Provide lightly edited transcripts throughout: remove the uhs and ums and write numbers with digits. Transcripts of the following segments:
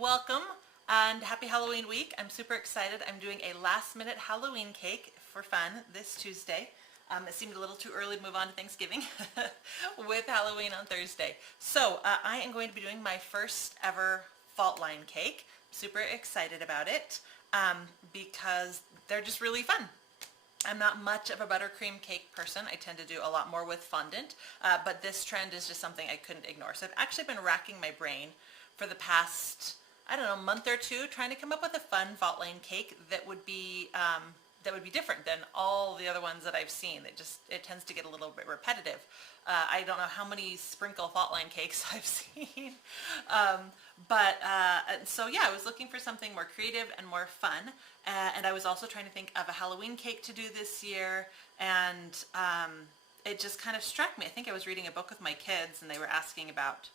welcome and happy Halloween week. I'm super excited. I'm doing a last minute Halloween cake for fun this Tuesday. It seemed a little too early to move on to Thanksgiving with Halloween on Thursday. So I am going to be doing my first ever fault line cake. Super excited about it because they're just really fun. I'm not much of a buttercream cake person. I tend to do a lot more with fondant, but this trend is just something I couldn't ignore. So I've actually been racking my brain for the past, I don't know, month or two, trying to come up with a fun fault line cake that would be different than all the other ones that I've seen. It tends to get a little bit repetitive. I don't know how many sprinkle fault line cakes I've seen. So yeah, I was looking for something more creative and more fun. And I was also trying to think of a Halloween cake to do this year. And it just kind of struck me. I think I was reading a book with my kids and they were asking about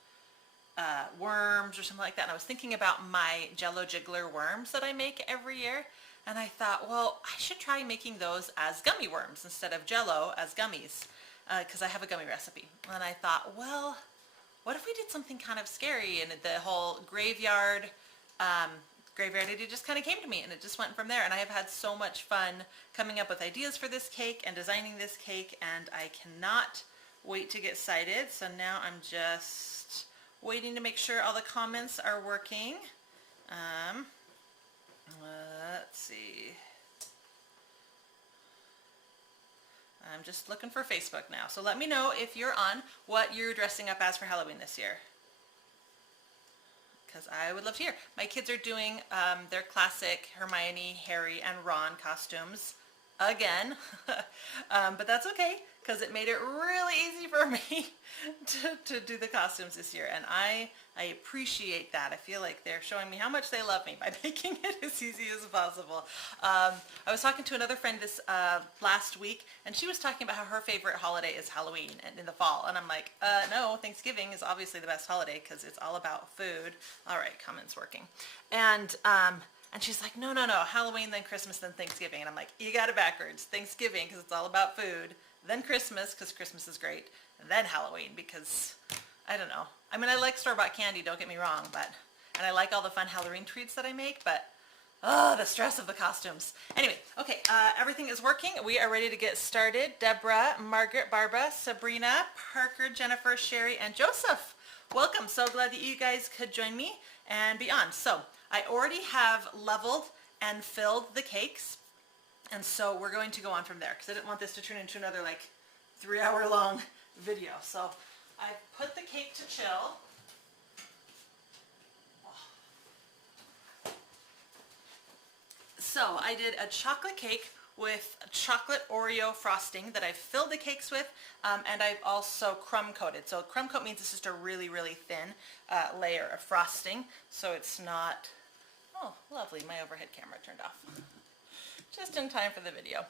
worms or something like that. And I was thinking about my jello jiggler worms that I make every year. And I thought, well, I should try making those as gummy worms instead of jello as gummies, because I have a gummy recipe. And I thought, well, what if we did something kind of scary? And the whole graveyard idea just kind of came to me, and it just went from there. And I have had so much fun coming up with ideas for this cake and designing this cake, and I cannot wait to get started. So now I'm just waiting to make sure all the comments are working. Let's see. I'm just looking for Facebook now. So let me know if you're on, what you're dressing up as for Halloween this year, because I would love to hear. My kids are doing their classic Hermione, Harry, and Ron costumes again. But that's okay, because it made it really easy for me to do the costumes this year, and I appreciate that. I feel like they're showing me how much they love me by making it as easy as possible. I was talking to another friend this last week, and she was talking about how her favorite holiday is Halloween and in the fall, and I'm like, no, Thanksgiving is obviously the best holiday because it's all about food. All right, comments working. And she's like, no, Halloween, then Christmas, then Thanksgiving. And I'm like, you got it backwards. Thanksgiving, because it's all about food. Then Christmas, because Christmas is great. And then Halloween, because, I don't know. I mean, I like store-bought candy, don't get me wrong, and I like all the fun Halloween treats that I make, but, the stress of the costumes. Anyway, okay, everything is working. We are ready to get started. Deborah, Margaret, Barbara, Sabrina, Parker, Jennifer, Sherry, and Joseph. Welcome. So glad that you guys could join me and be on. So, I already have leveled and filled the cakes, and so we're going to go on from there because I didn't want this to turn into another like 3-hour long video. So I've put the cake to chill. So I did a chocolate cake with chocolate Oreo frosting that I've filled the cakes with, and I've also crumb coated. So crumb coat means it's just a really, really thin layer of frosting, so it's not... Oh, lovely. My overhead camera turned off. Just in time for the video.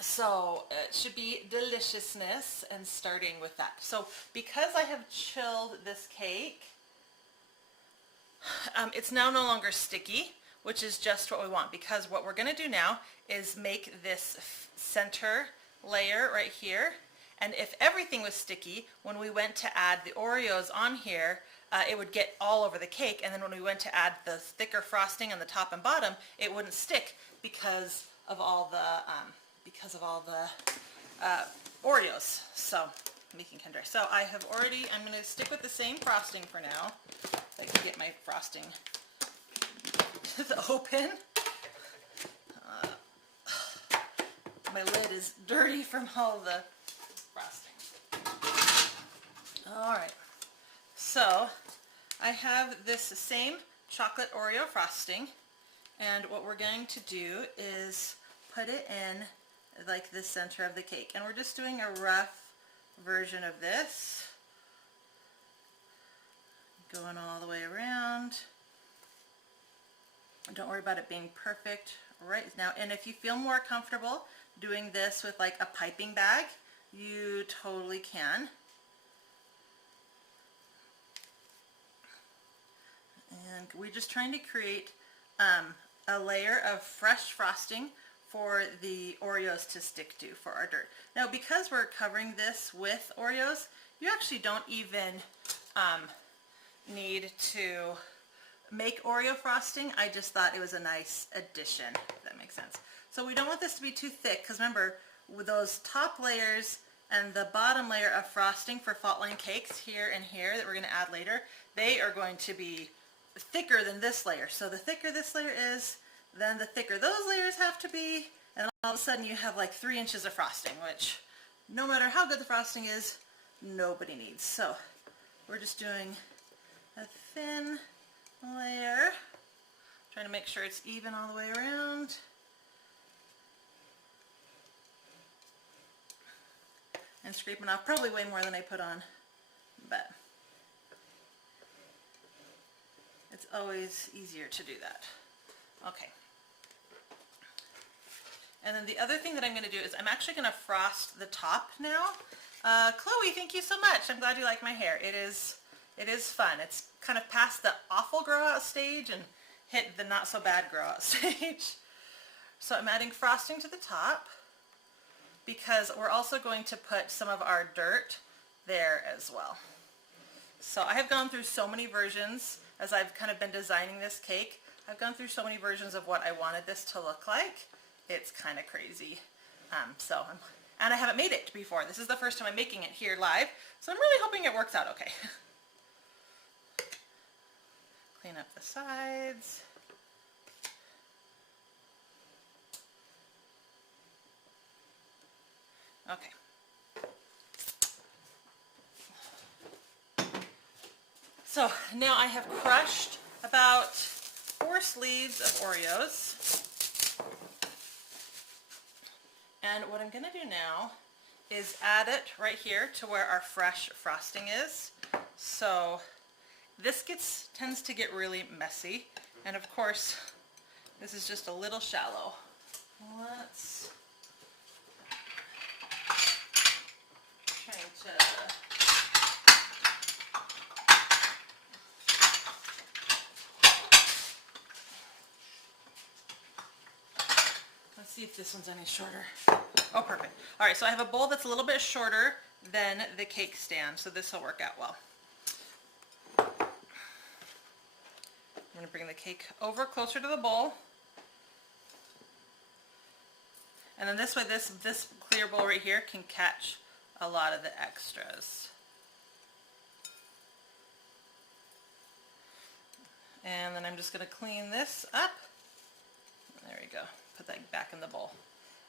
So it should be deliciousness, and starting with that. So because I have chilled this cake, it's now no longer sticky, which is just what we want, because what we're going to do now is make this center layer right here. And if everything was sticky, when we went to add the Oreos on here, it would get all over the cake, and then when we went to add the thicker frosting on the top and bottom, it wouldn't stick because of all the Oreos. So making kind of dry. So I'm going to stick with the same frosting for now. I can get my frosting open. My lid is dirty from all the frosting. All right. So I have this same chocolate Oreo frosting, and what we're going to do is put it in like the center of the cake, and we're just doing a rough version of this, going all the way around. Don't worry about it being perfect right now, and if you feel more comfortable doing this with like a piping bag, you totally can. And we're just trying to create a layer of fresh frosting for the Oreos to stick to for our dirt. Now, because we're covering this with Oreos, you actually don't even need to make Oreo frosting. I just thought it was a nice addition, if that makes sense. So we don't want this to be too thick, because remember, with those top layers and the bottom layer of frosting for fault line cakes here and here that we're going to add later, they are going to be thicker than this layer. So the thicker this layer is, then the thicker those layers have to be, and all of a sudden you have like 3 inches of frosting, which no matter how good the frosting is, nobody needs. So we're just doing a thin layer, trying to make sure it's even all the way around. And scraping off probably way more than I put on, but it's always easier to do that. Okay. And then the other thing that I'm going to do is I'm actually going to frost the top now. Chloe, thank you so much. I'm glad you like my hair. It is fun. It's kind of past the awful grow out stage and hit the not so bad grow out stage. So I'm adding frosting to the top, because we're also going to put some of our dirt there as well. So I have gone through so many versions as I've kind of been designing this cake. I've gone through so many versions of what I wanted this to look like. It's kind of crazy. And I haven't made it before. This is the first time I'm making it here live, so I'm really hoping it works out okay. Clean up the sides. Okay. So now I have crushed about 4 sleeves of Oreos. And what I'm going to do now is add it right here to where our fresh frosting is. So this tends to get really messy. And of course, this is just a little shallow. Let's see if this one's any shorter. Oh, perfect. All right, so I have a bowl that's a little bit shorter than the cake stand, so this will work out well. I'm going to bring the cake over closer to the bowl. And then this way, this clear bowl right here can catch a lot of the extras. And then I'm just going to clean this up. There we go. Put that back in the bowl.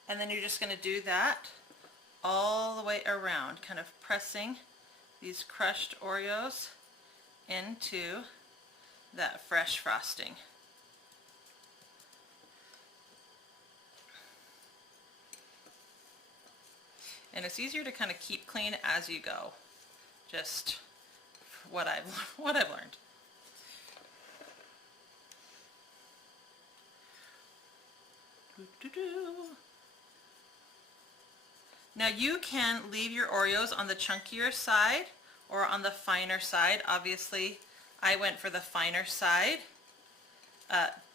And then you're just going to do that all the way around, kind of pressing these crushed Oreos into that fresh frosting. And it's easier to kind of keep clean as you go. Just what I've learned. Now you can leave your Oreos on the chunkier side or on the finer side. Obviously, I went for the finer side,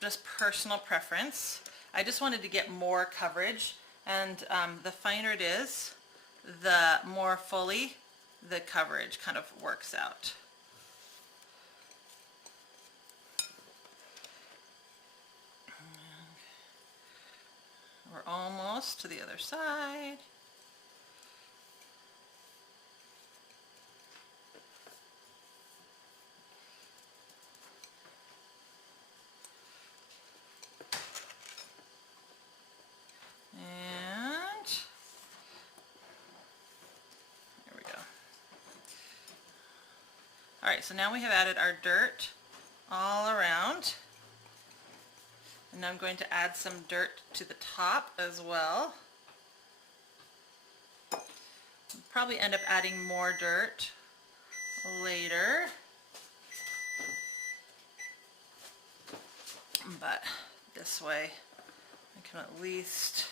just personal preference. I just wanted to get more coverage, and the finer it is, the more fully the coverage kind of works out. We're almost to the other side. And there we go. All right, so now we have added our dirt all around. And I'm going to add some dirt to the top as well. I'll probably end up adding more dirt later. But this way I can at least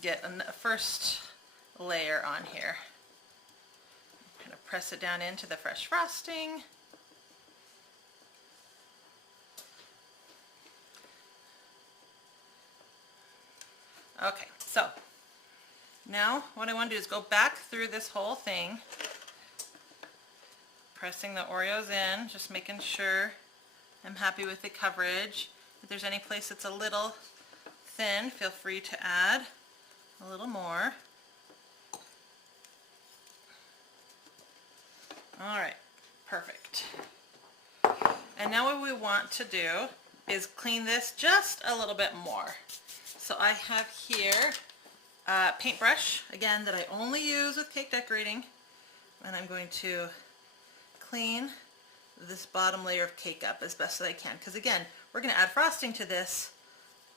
get a first layer on here. Kind of press it down into the fresh frosting. Okay, so now what I want to do is go back through this whole thing, pressing the Oreos in, just making sure I'm happy with the coverage. If there's any place that's a little thin, feel free to add a little more. Alright, perfect. And now what we want to do is clean this just a little bit more. So I have here a paintbrush, again, that I only use with cake decorating, and I'm going to clean this bottom layer of cake up as best as I can, because again, we're going to add frosting to this,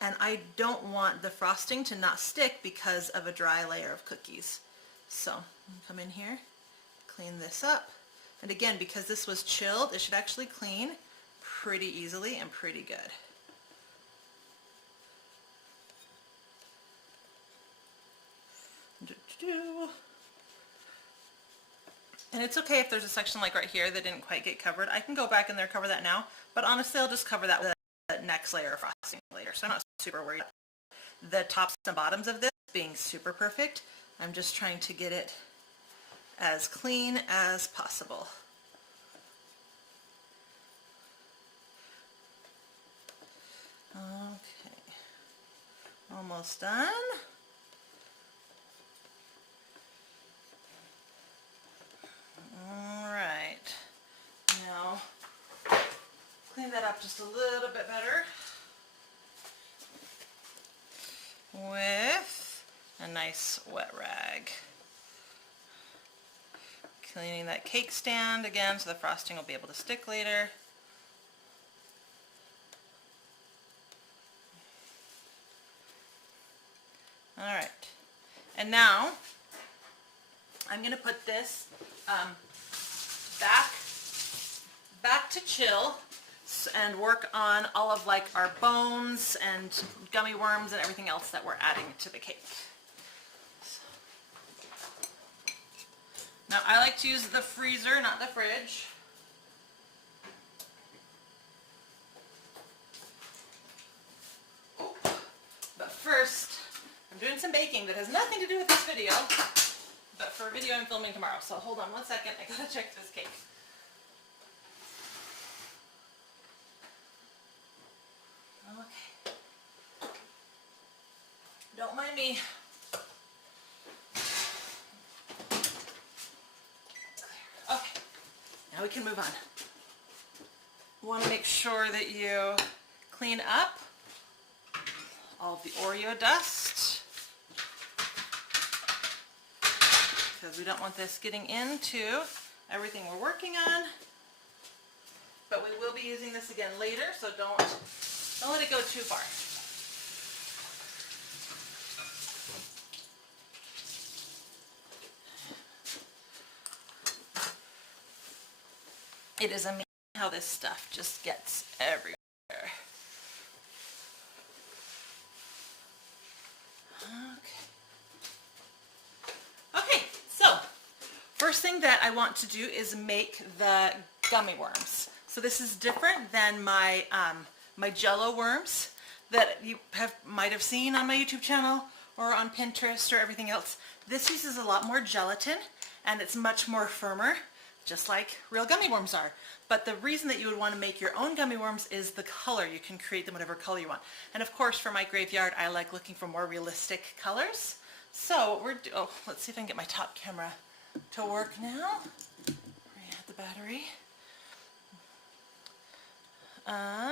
and I don't want the frosting to not stick because of a dry layer of cookies. So I'm going to come in here, clean this up, and again, because this was chilled, it should actually clean pretty easily and pretty good. And it's okay if there's a section like right here that didn't quite get covered. I can go back in there and cover that now, but honestly I'll just cover that with the next layer of frosting later, so I'm not super worried. The tops and bottoms of this being super perfect, I'm just trying to get it as clean as possible. Okay, almost done. Alright, now clean that up just a little bit better with a nice wet rag. Cleaning that cake stand again so the frosting will be able to stick later. Alright, and now I'm going to put this back to chill and work on all of like our bones and gummy worms and everything else that we're adding to the cake. Now I like to use the freezer, not the fridge. Oh, but first, I'm doing some baking that has nothing to do with this video, but for a video I'm filming tomorrow. So hold on one second, I gotta check this cake. Okay. Don't mind me. Okay, now we can move on. Want to make sure that you clean up all of the Oreo dust, because we don't want this getting into everything we're working on. But we will be using this again later, so don't let it go too far. It is amazing how this stuff just gets everywhere. Okay, so first thing that I want to do is make the gummy worms. So this is different than my my jello worms that you might have seen on my YouTube channel or on Pinterest or everything else. This uses a lot more gelatin and it's much more firmer, just like real gummy worms are. But the reason that you would want to make your own gummy worms is the color. You can create them whatever color you want. And of course, for my graveyard, I like looking for more realistic colors. So what we're let's see if I can get my top camera to work now. Re-add the battery.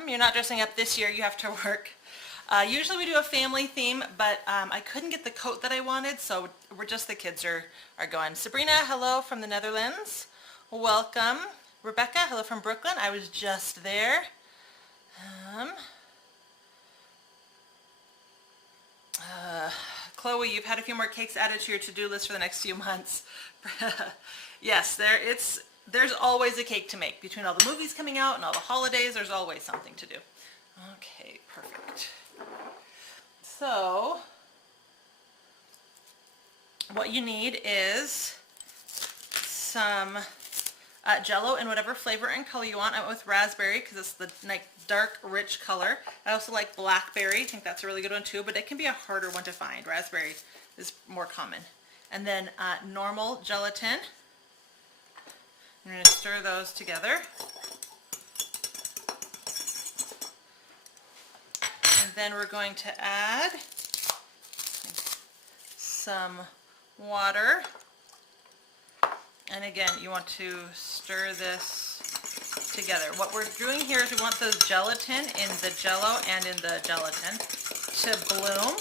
You're not dressing up this year, you have to work. Usually we do a family theme, but I couldn't get the coat that I wanted, so we're just the kids are going. Sabrina, hello from the Netherlands. Welcome. Rebecca, hello from Brooklyn. I was just there. Chloe, you've had a few more cakes added to your to-do list for the next few months. Yes, there's always a cake to make. Between all the movies coming out and all the holidays, there's always something to do. Okay, perfect. So, what you need is some jello in whatever flavor and color you want. I went with raspberry because it's the dark, rich color. I also like blackberry. I think that's a really good one too, but it can be a harder one to find. Raspberry is more common. And then normal gelatin. We're going to stir those together. And then we're going to add some water. And again, you want to stir this together. What we're doing here is we want the gelatin in the jello and in the gelatin to bloom,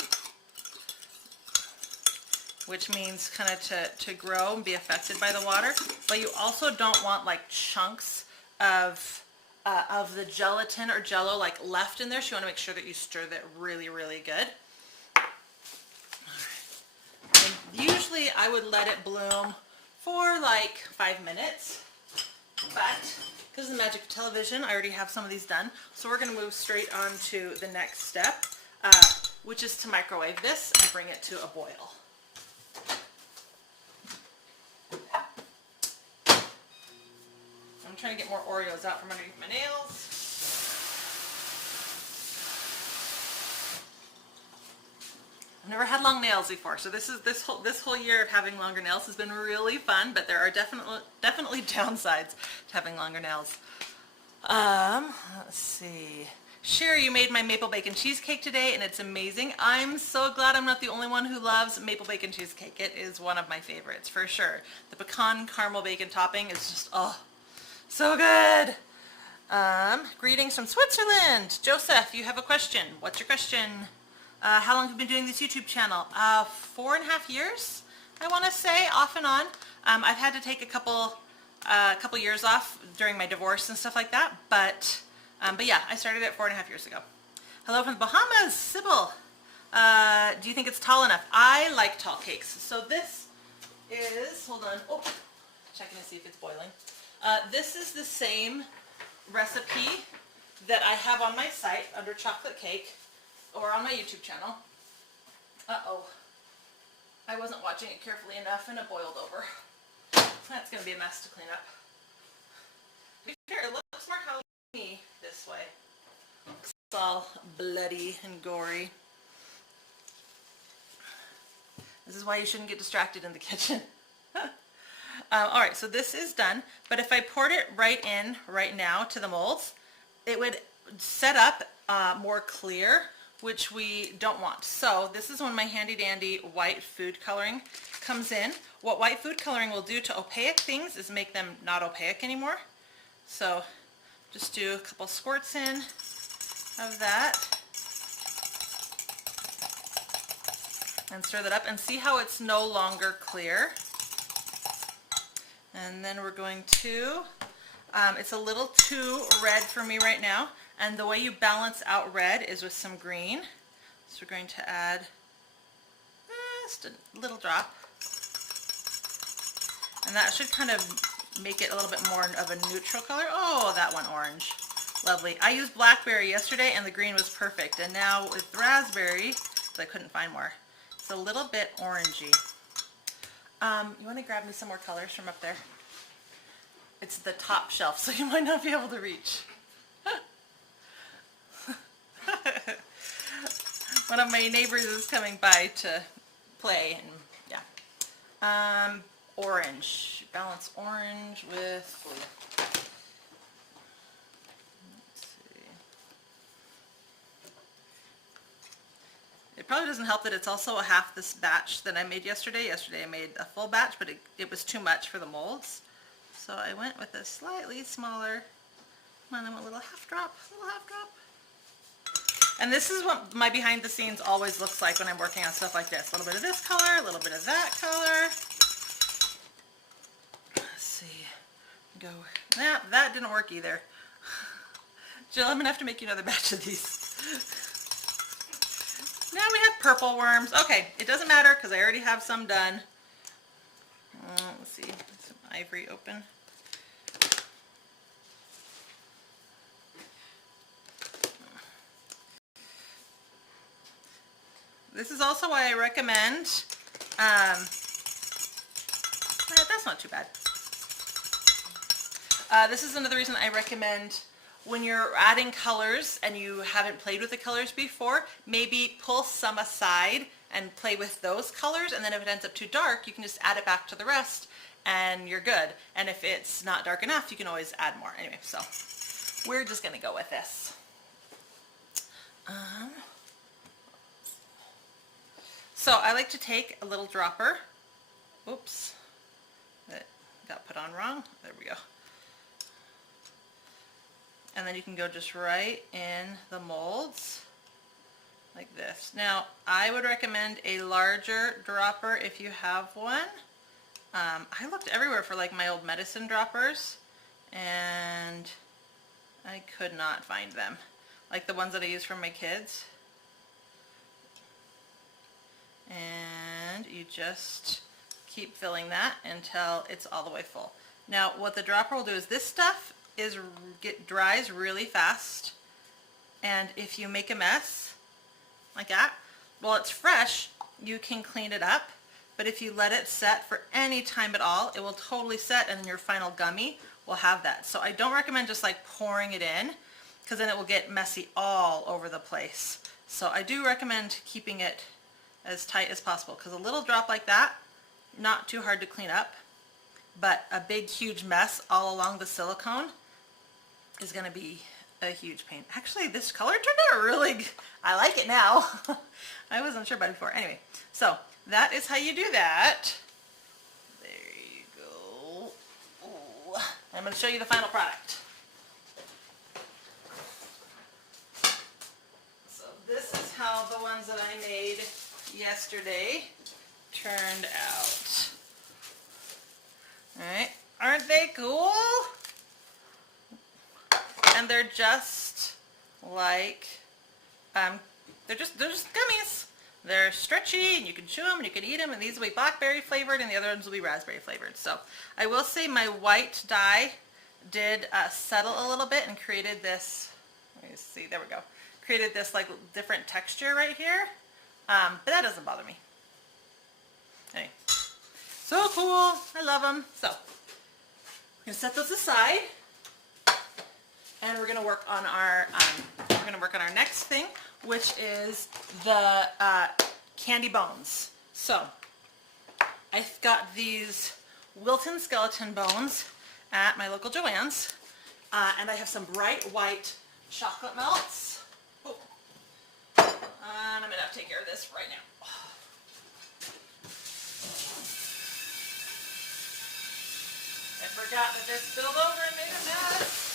which means kind of to grow and be affected by the water. But you also don't want like chunks of the gelatin or jello like left in there, so you want to make sure that you stir that really, really good. And usually I would let it bloom for like 5 minutes, but because of the magic of television, I already have some of these done. So we're going to move straight on to the next step, which is to microwave this and bring it to a boil. I'm trying to get more Oreos out from underneath my nails. I've never had long nails before, so this whole year of having longer nails has been really fun, but there are definitely downsides to having longer nails. Let's see. Sherry, you made my maple bacon cheesecake today, and it's amazing. I'm so glad I'm not the only one who loves maple bacon cheesecake. It is one of my favorites, for sure. The pecan caramel bacon topping is just, oh, so good. Greetings from Switzerland. Joseph, you have a question. What's your question? How long have you been doing this YouTube channel? 4.5 years, I want to say, off and on. I've had to take a couple years off during my divorce and stuff like that, but yeah, I started it 4.5 years ago. Hello from the Bahamas, Sybil. Do you think it's tall enough? I like tall cakes. So this is, hold on, oh, checking to see if it's boiling. This is the same recipe that I have on my site under chocolate cake, or on my YouTube channel. Uh-oh. I wasn't watching it carefully enough and it boiled over. That's going to be a mess to clean up. Here, it looks more Halloween-y this way. It's all bloody and gory. This is why you shouldn't get distracted in the kitchen. Alright, so this is done, but if I poured it right in right now to the molds, it would set up more clear, which we don't want. So this is when my handy dandy white food coloring comes in. What white food coloring will do to opaque things is make them not opaque anymore. So just do a couple squirts in of that and stir that up and see how it's no longer clear. And then we're going to, it's a little too red for me right now. And the way you balance out red is with some green. So we're going to add just a little drop. And that should kind of make it a little bit more of a neutral color. Oh, that one orange. Lovely. I used blackberry yesterday and the green was perfect. And now with raspberry, I couldn't find more. It's a little bit orangey. You want to grab me some more colors from up there? It's the top shelf, so you might not be able to reach. One of my neighbors is coming by to play, and yeah. Orange. Balance orange with blue. Let's see. It probably doesn't help that it's also a half this batch that I made yesterday. Yesterday I made a full batch, but it was too much for the molds. So I went with a slightly smaller, and I went a little half drop. And this is what my behind the scenes always looks like when I'm working on stuff like this. A little bit of this color, a little bit of that color. Let's see. Go. Yeah, that didn't work either. Jill, I'm going to have to make you another batch of these. Now we have purple worms. Okay, it doesn't matter because I already have some done. Let's see. Some ivory open. This is also why I recommend, that's not too bad. This is another reason I recommend when you're adding colors and you haven't played with the colors before, maybe pull some aside and play with those colors, and then if it ends up too dark, you can just add it back to the rest and you're good. And if it's not dark enough, you can always add more. Anyway, so we're just gonna go with this. So I like to take a little dropper. Oops, that got put on wrong. There we go. And then you can go just right in the molds like this. Now, I would recommend a larger dropper if you have one. I looked everywhere for like my old medicine droppers and I could not find them. Like the ones that I use for my kids. And you just keep filling that until it's all the way full. Now, what the dropper will do is this stuff dries really fast, and if you make a mess like that, while it's fresh, you can clean it up, but if you let it set for any time at all, it will totally set, and then your final gummy will have that. So I don't recommend just like pouring it in, because then it will get messy all over the place. So I do recommend keeping it as tight as possible, because a little drop like that, not too hard to clean up, but a big huge mess all along the silicone is going to be a huge pain. Actually, this color turned out really good. I like it now. I wasn't sure about it before. Anyway, so that is how you do that. There you go. Ooh. I'm going to show you the final product. So this is how the ones that I made yesterday turned out. Alright, aren't they cool? And they're just like, they're just gummies. They're stretchy and you can chew them and you can eat them, and these will be blackberry flavored and the other ones will be raspberry flavored. So I will say my white dye did settle a little bit and created this, let me see, there we go, created this like different texture right here, but that doesn't bother me. Anyway, so cool, I love them. So we're gonna set those aside, and we're gonna work on our next thing, which is the candy bones. So I've got these Wilton skeleton bones at my local Joann's, and I have some bright white chocolate melts. Oh. And I'm gonna have to take care of this right now. I forgot that this spilled over and made a mess.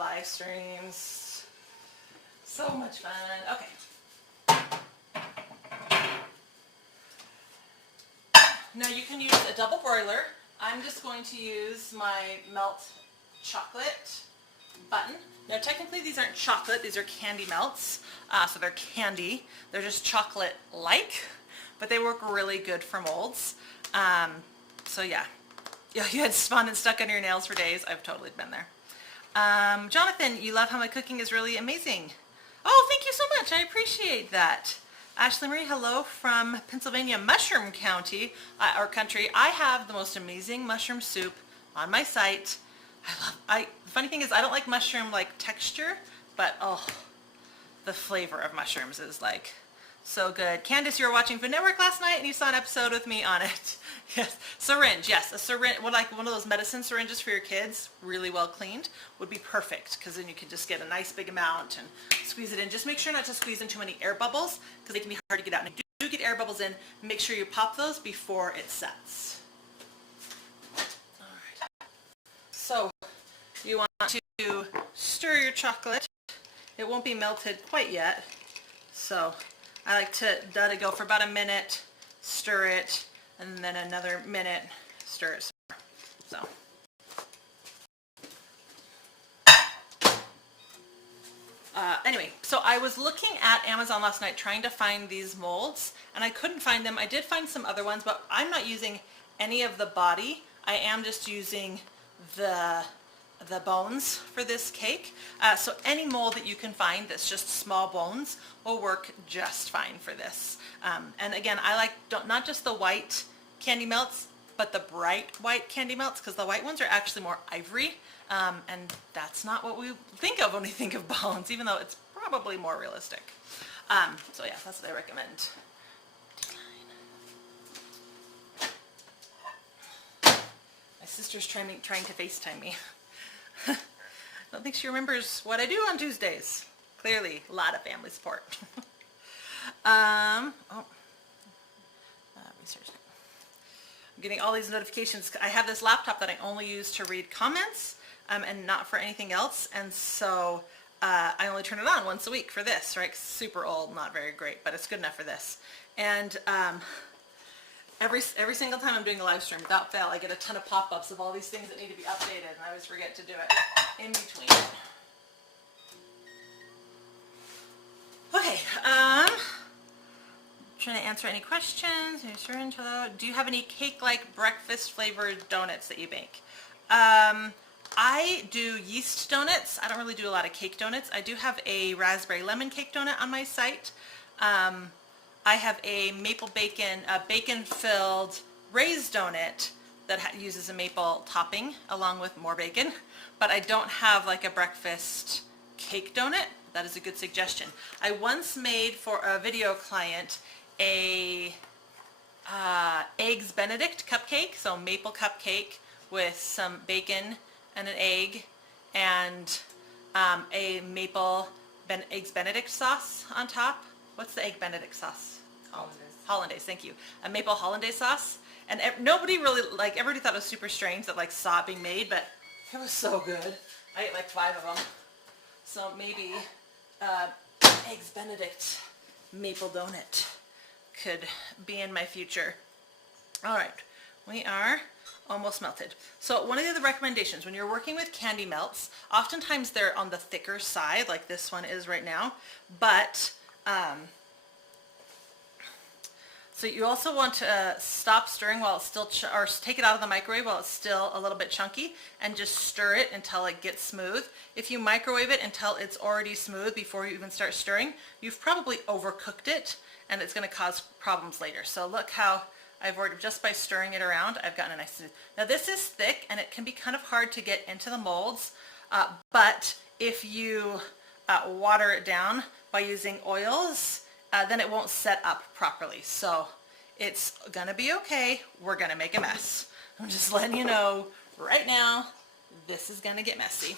Live streams. So much fun. Okay. Now you can use a double broiler. I'm just going to use my melt chocolate button. Now technically these aren't chocolate, these are candy melts. So they're candy. They're just chocolate-like, but they work really good for molds. So yeah. Yeah, you had fondant stuck on your nails for days. I've totally been there. Jonathan, you love how my cooking is really amazing. Oh, thank you so much. I appreciate that. Ashlee Marie, hello from Pennsylvania, Mushroom County, or country. I have the most amazing mushroom soup on my site. The funny thing is I don't like mushroom like texture, but oh, the flavor of mushrooms is like so good. Candace, you were watching Food Network last night and you saw an episode with me on it. Yes, syringe, yes, a syringe, like one of those medicine syringes for your kids, really well cleaned, would be perfect, because then you can just get a nice big amount and squeeze it in. Just make sure not to squeeze in too many air bubbles, because they can be hard to get out. And if you do get air bubbles in, make sure you pop those before it sets. All right. So you want to stir your chocolate. It won't be melted quite yet, so I like to let it go for about a minute, stir it, and then another minute, stir it some more. So anyway, so I was looking at Amazon last night trying to find these molds, and I couldn't find them. I did find some other ones, but I'm not using any of the body. I am just using the bones for this cake. So any mold that you can find that's just small bones will work just fine for this. And again, I like not just the white candy melts, but the bright white candy melts, because the white ones are actually more ivory, and that's not what we think of when we think of bones, even though it's probably more realistic. So yeah, that's what I recommend. My sister's trying to FaceTime me. I don't think she remembers what I do on Tuesdays. Clearly, a lot of family support. Research. I'm getting all these notifications. I have this laptop that I only use to read comments and not for anything else, and so I only turn it on once a week for this, right? Super old, not very great, but it's good enough for this. And every single time I'm doing a live stream, without fail, I get a ton of pop-ups of all these things that need to be updated, and I always forget to do it in between. Okay, trying to answer any questions. Do you have any cake-like breakfast flavored donuts that you bake? I do yeast donuts. I don't really do a lot of cake donuts. I do have a raspberry lemon cake donut on my site. I have a bacon-filled raised donut that uses a maple topping along with more bacon, but I don't have like a breakfast cake donut. That is a good suggestion. I once made for a video client a Eggs Benedict cupcake, so maple cupcake with some bacon and an egg and a maple Eggs Benedict sauce on top. What's the Egg Benedict sauce called? Hollandaise, thank you. A maple hollandaise sauce. And nobody really, everybody thought it was super strange that saw it being made, but it was so good. I ate like 5 of them. So maybe Eggs Benedict maple donut could be in my future. All right, we are almost melted. So one of the other recommendations when you're working with candy melts, oftentimes they're on the thicker side, like this one is right now, but so you also want to stop stirring while it's still, or take it out of the microwave while it's still a little bit chunky, and just stir it until it gets smooth. If you microwave it until it's already smooth before you even start stirring, you've probably overcooked it, and it's going to cause problems later. So look how I've already, just by stirring it around, I've gotten a nice, now this is thick and it can be kind of hard to get into the molds, but if you water it down by using oils, then it won't set up properly. So it's gonna be okay. We're gonna make a mess. I'm just letting you know right now, this is gonna get messy.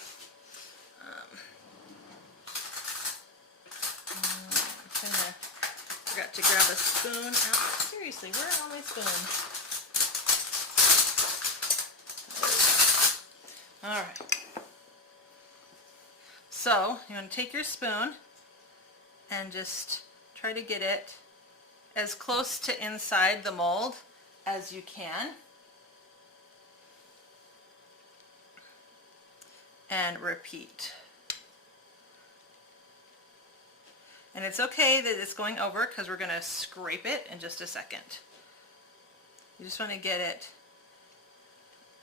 Forgot to grab a spoon out. Seriously, where are all my spoons? All right. So you want to take your spoon and just try to get it as close to inside the mold as you can. And repeat. And it's okay that it's going over because we're going to scrape it in just a second. You just want to get it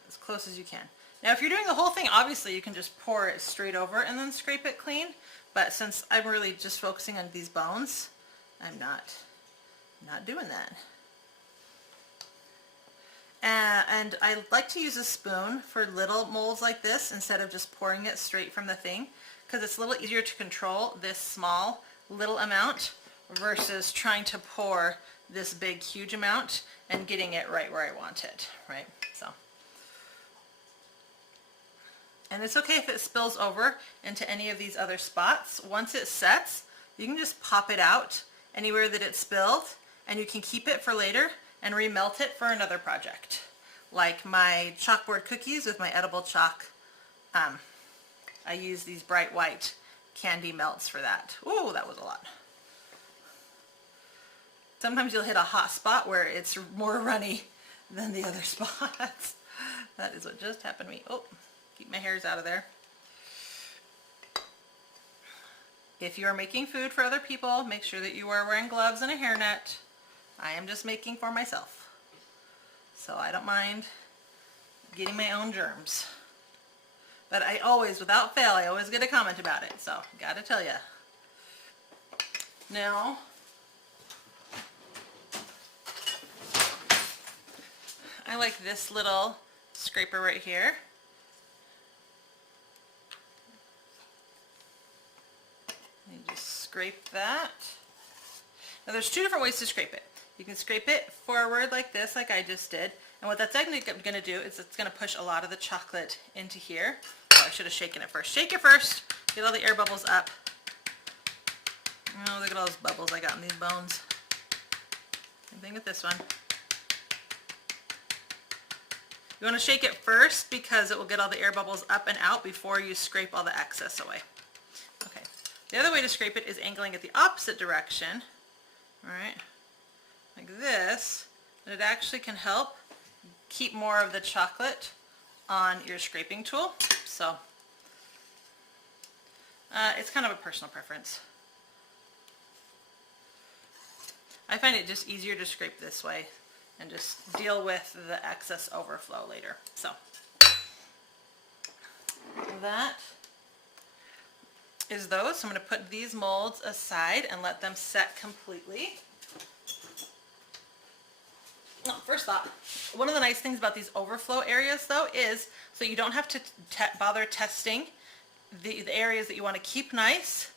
as close as you can. Now if you're doing the whole thing, obviously you can just pour it straight over and then scrape it clean. But since I'm really just focusing on these bones, I'm not doing that. And I like to use a spoon for little molds like this instead of just pouring it straight from the thing, because it's a little easier to control this small little amount versus trying to pour this big huge amount and getting it right where I want it, right? So, and it's okay if it spills over into any of these other spots. Once it sets, you can just pop it out anywhere that it spilled, and you can keep it for later and remelt it for another project. Like my chalkboard cookies with my edible chalk, I use these bright white candy melts for that. Ooh, that was a lot. Sometimes you'll hit a hot spot where it's more runny than the other spots. That is what just happened to me. Oh, keep my hairs out of there. If you are making food for other people, make sure that you are wearing gloves and a hairnet. I am just making for myself, so I don't mind getting my own germs. But I always, without fail, I always get a comment about it, so gotta tell ya. Now, like this little scraper right here. You just scrape that. Now there's two different ways to scrape it. You can scrape it forward like this, like I just did. And what that's actually going to do is it's going to push a lot of the chocolate into here. Oh, I should have shaken it first. Shake it first. Get all the air bubbles up. Oh, look at all those bubbles I got in these bones. Same thing with this one. You want to shake it first because it will get all the air bubbles up and out before you scrape all the excess away. Okay. The other way to scrape it is angling it the opposite direction. Alright. Like this. And it actually can help keep more of the chocolate on your scraping tool. So, it's kind of a personal preference. I find it just easier to scrape this way and just deal with the excess overflow later. So, that is those. So I'm going to put these molds aside and let them set completely. Oh, first thought, one of the nice things about these overflow areas though is so you don't have to bother testing the areas that you want to keep nice.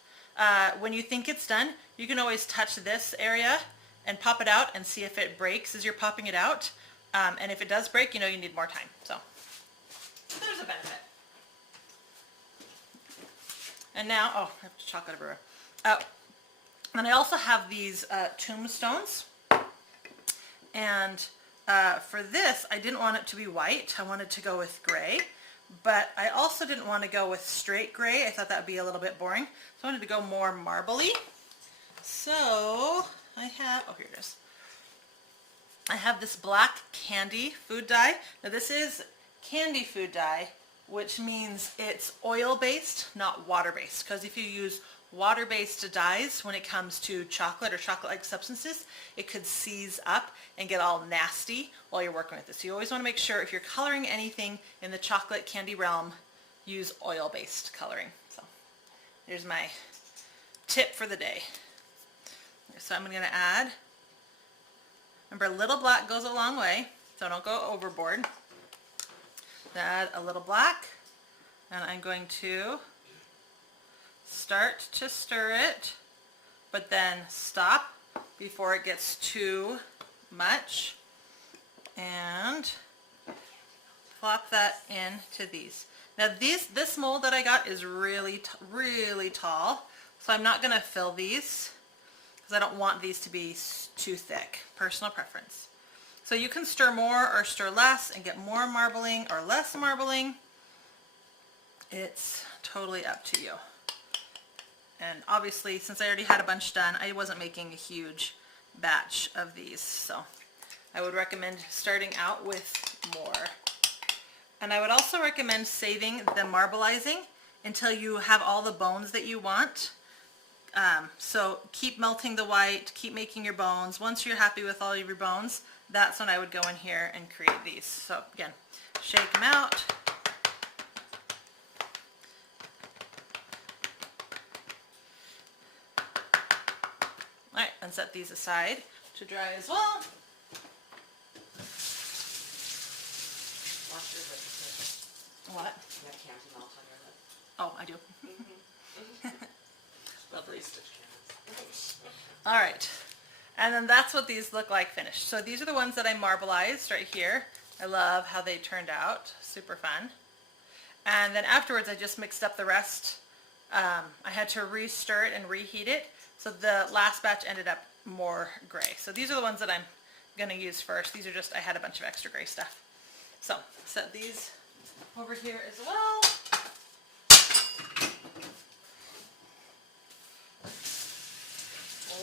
When you think it's done, you can always touch this area and pop it out and see if it breaks as you're popping it out. And if it does break, you know you need more time. So there's a benefit. And now, oh, I have chocolate everywhere. And I also have these tombstones. And for this, I didn't want it to be white. I wanted to go with gray. But I also didn't want to go with straight gray. I thought that would be a little bit boring. So I wanted to go more marbly. So I have, oh, here it is. I have this black candy food dye. Now this is candy food dye, which means it's oil-based, not water-based. Because if you use water-based dyes when it comes to chocolate or chocolate-like substances, it could seize up and get all nasty while you're working with this. So you always want to make sure if you're coloring anything in the chocolate candy realm, use oil-based coloring. So here's my tip for the day. So I'm going to add, remember, a little black goes a long way, so don't go overboard. Add a little black, and I'm going to start to stir it, but then stop before it gets too much, and plop that into these. Now this mold that I got is really tall, so I'm not going to fill these because I don't want these to be too thick. Personal preference. So you can stir more or stir less and get more marbling or less marbling. It's totally up to you. And obviously, since I already had a bunch done, I wasn't making a huge batch of these. So I would recommend starting out with more. And I would also recommend saving the marbleizing until you have all the bones that you want. So keep melting the white, keep making your bones. Once you're happy with all of your bones, that's when I would go in here and create these. So again, shake them out. Alright, and set these aside to dry as well. Watch your lips. What? You have candy melt on your lip. Oh, I do. Lovely. Alright, and then that's what these look like finished. So these are the ones that I marbleized right here. I love how they turned out. Super fun. And then afterwards I just mixed up the rest. I had to re-stir it and reheat it. So the last batch ended up more gray. So these are the ones that I'm going to use first. These are just, I had a bunch of extra gray stuff. So set these over here as well.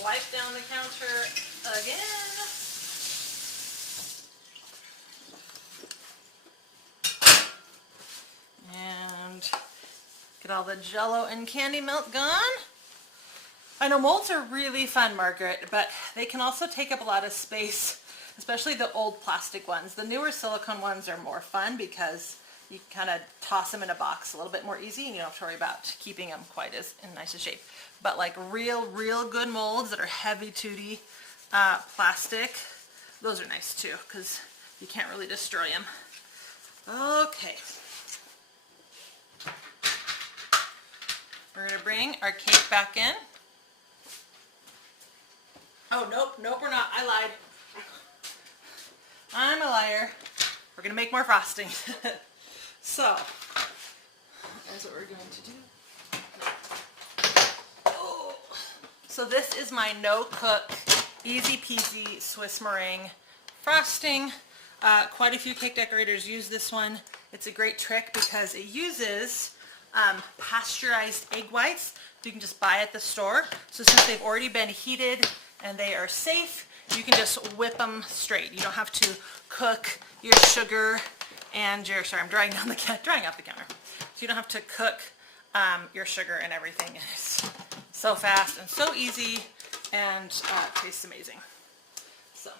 Wipe down the counter again. And get all the jello and candy melt gone. I know molds are really fun, Margaret, but they can also take up a lot of space, especially the old plastic ones. The newer silicone ones are more fun because you kind of toss them in a box a little bit more easy and you don't have to worry about keeping them quite as in nice a shape. But like real good molds that are heavy duty plastic, those are nice too because you can't really destroy them. Okay. We're gonna bring our cake back in. Oh, nope, we're not. I lied. I'm a liar. We're gonna make more frosting. So, that's what we're going to do. Oh. So this is my no-cook, easy peasy Swiss meringue frosting. Quite a few cake decorators use this one. It's a great trick because it uses pasteurized egg whites you can just buy at the store. So since they've already been heated and they are safe, you can just whip them straight. You don't have to cook your sugar and your, sorry, I'm drying off the counter. So you don't have to cook your sugar and everything. It's so fast and so easy and tastes amazing. So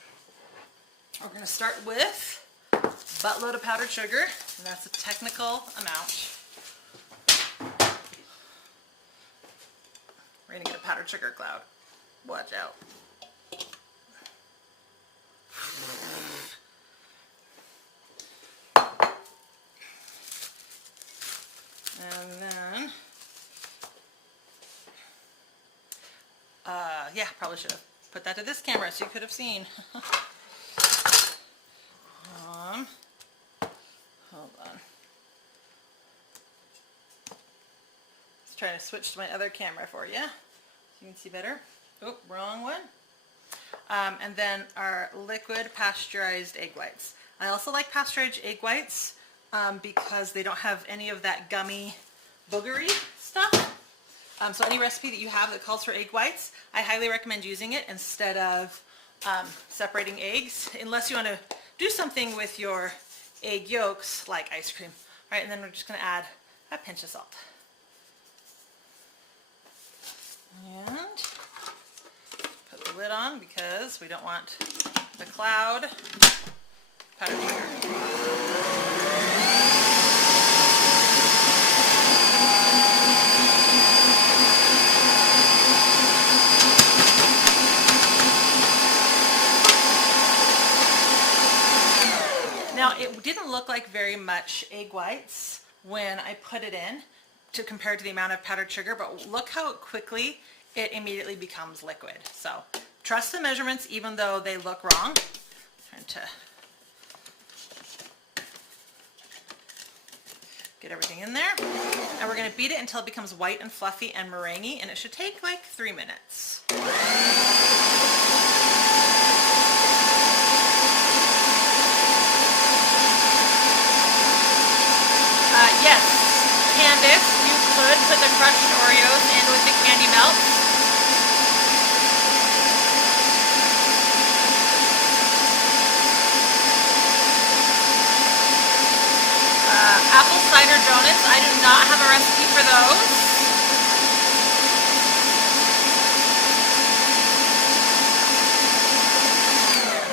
we're going to start with a buttload of powdered sugar, and that's a technical amount. We're going to get a powdered sugar cloud. Watch out. And then, yeah, probably should have put that to this camera so you could have seen. Hold on. Let's try to switch to my other camera for you so you can see better. Oh, wrong one. And then our liquid pasteurized egg whites. I also like pasteurized egg whites because they don't have any of that gummy boogery stuff. So any recipe that you have that calls for egg whites, I highly recommend using it instead of separating eggs, unless you want to do something with your egg yolks like ice cream. All right, and then we're just going to add a pinch of salt. And put the lid on because we don't want the cloud powdered sugar. Now, it didn't look like very much egg whites when I put it in to compare to the amount of powdered sugar, but look how quickly it immediately becomes liquid. So trust the measurements even though they look wrong. Trying to get everything in there. And we're going to beat it until it becomes white and fluffy and meringue, and it should take like 3 minutes. Yes, Candace, you could put the crushed Oreos in with the candy melt. Apple cider donuts, I do not have a recipe for those.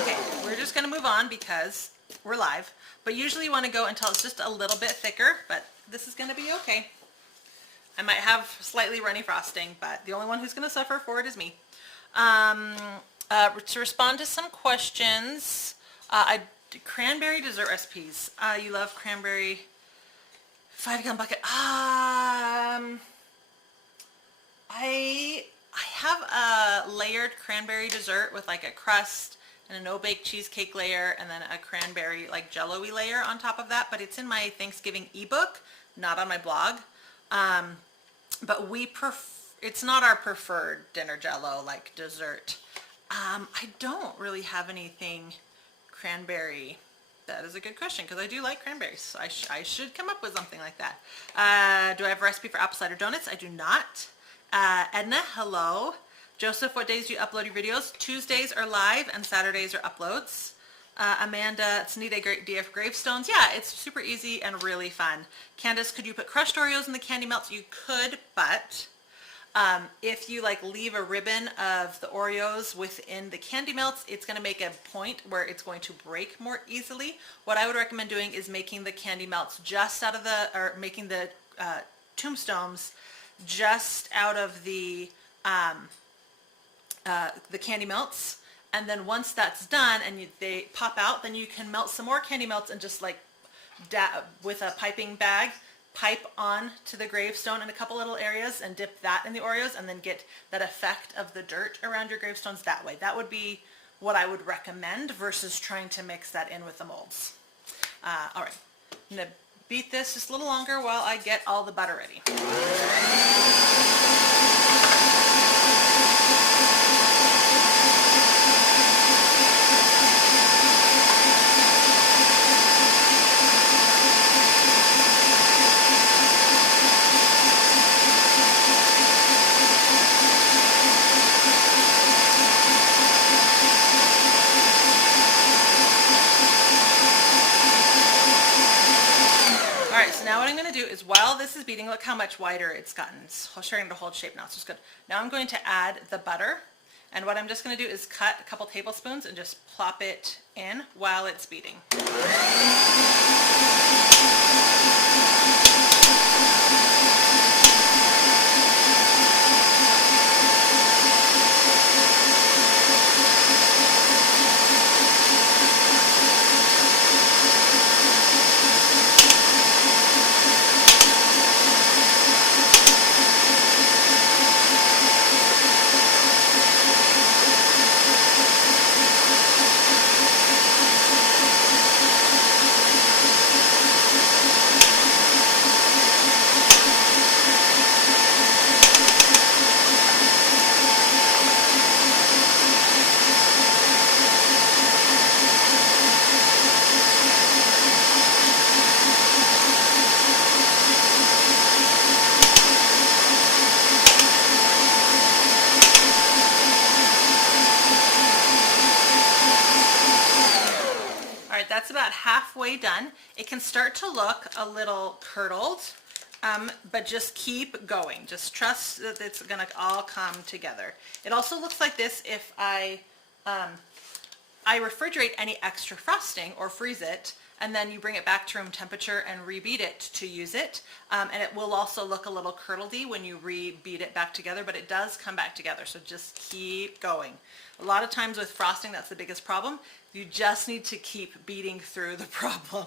Okay, we're just going to move on because we're live. But usually you want to go until it's just a little bit thicker, but this is going to be okay. I might have slightly runny frosting, but the only one who's going to suffer for it is me. To respond to some questions, cranberry dessert recipes. You love cranberry 5-gallon bucket. I have a layered cranberry dessert with like a crust and a no-bake cheesecake layer, and then a cranberry like jello-y layer on top of that, but it's in my Thanksgiving ebook, not on my blog. But it's not our preferred dinner jello like dessert. I don't really have anything cranberry. That is a good question because I do like cranberries. So I should come up with something like that. Do I have a recipe for apple cider donuts? I do not. Edna, hello. Joseph, what days do you upload your videos? Tuesdays are live and Saturdays are uploads. Amanda, it's a neat idea for gravestones. Yeah, it's super easy and really fun. Candace, could you put crushed Oreos in the candy melts? You could, but if you like leave a ribbon of the Oreos within the candy melts, it's going to make a point where it's going to break more easily. What I would recommend doing is making the candy melts just out of the, or making the tombstones just out of the candy melts, And then once that's done and they pop out, then you can melt some more candy melts and just like with a piping bag, pipe on to the gravestone in a couple little areas and dip that in the Oreos and then get that effect of the dirt around your gravestones that way. That would be what I would recommend versus trying to mix that in with the molds. All right, I'm gonna beat this just a little longer while I get all the butter ready. Now what I'm going to do is while this is beating, look how much wider it's gotten. It's starting to hold shape now, so it's good. Now I'm going to add the butter, and what I'm just going to do is cut a couple tablespoons and just plop it in while it's beating. That's about halfway done. It can start to look a little curdled, but just keep going. Just trust that it's gonna all come together. It also looks like this if I refrigerate any extra frosting or freeze it, and then you bring it back to room temperature and rebeat it to use it. And it will also look a little curdledy when you rebeat it back together, but it does come back together, so just keep going. A lot of times with frosting, that's the biggest problem. You just need to keep beating through the problem.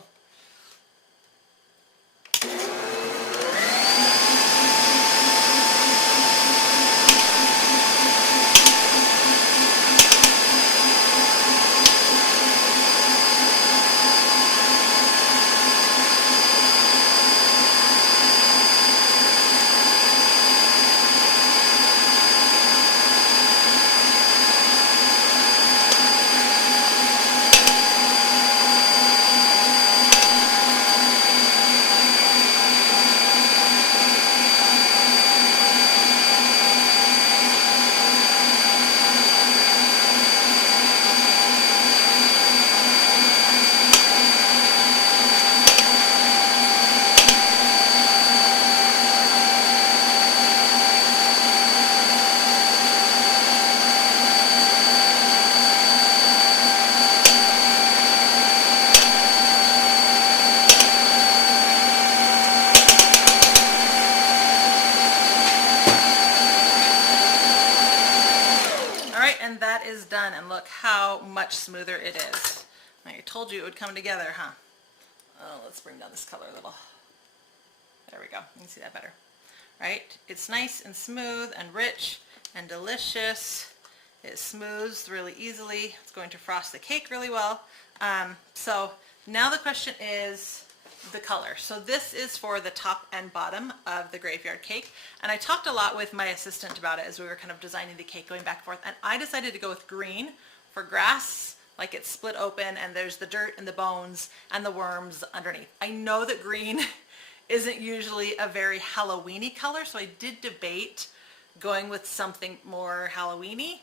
Is done, and look how much smoother it is. I told you it would come together, huh? Oh, let's bring down this color a little. There we go. You can see that better. Right? It's nice and smooth and rich and delicious. It smooths really easily. It's going to frost the cake really well. So now the question is the color. So this is for the top and bottom of the graveyard cake, and I talked a lot with my assistant about it as we were kind of designing the cake, going back and forth, and I decided to go with green for grass, like it's split open and there's the dirt and the bones and the worms underneath. I know that green isn't usually a very Halloween-y color, so I did debate going with something more Halloween-y,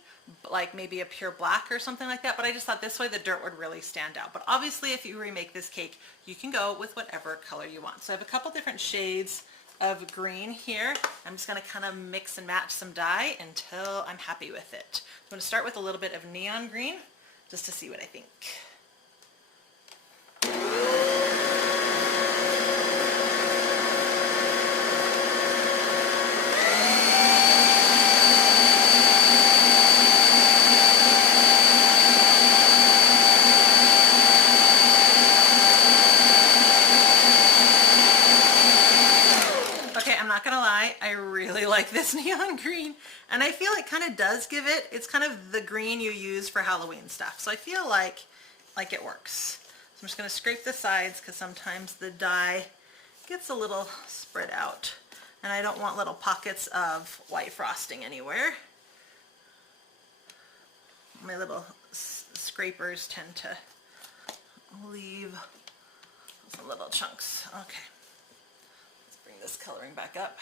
like maybe a pure black or something like that, but I just thought this way the dirt would really stand out. But obviously if you remake this cake, you can go with whatever color you want. So I have a couple different shades of green here. I'm just going to kind of mix and match some dye until I'm happy with it. I'm going to start with a little bit of neon green just to see what I think. like this neon green, and I feel it kind of does give it, it's kind of the green you use for Halloween stuff. So I feel like it works. So I'm just going to scrape the sides because sometimes the dye gets a little spread out, and I don't want little pockets of white frosting anywhere. My little scrapers tend to leave some little chunks. Okay, let's bring this coloring back up.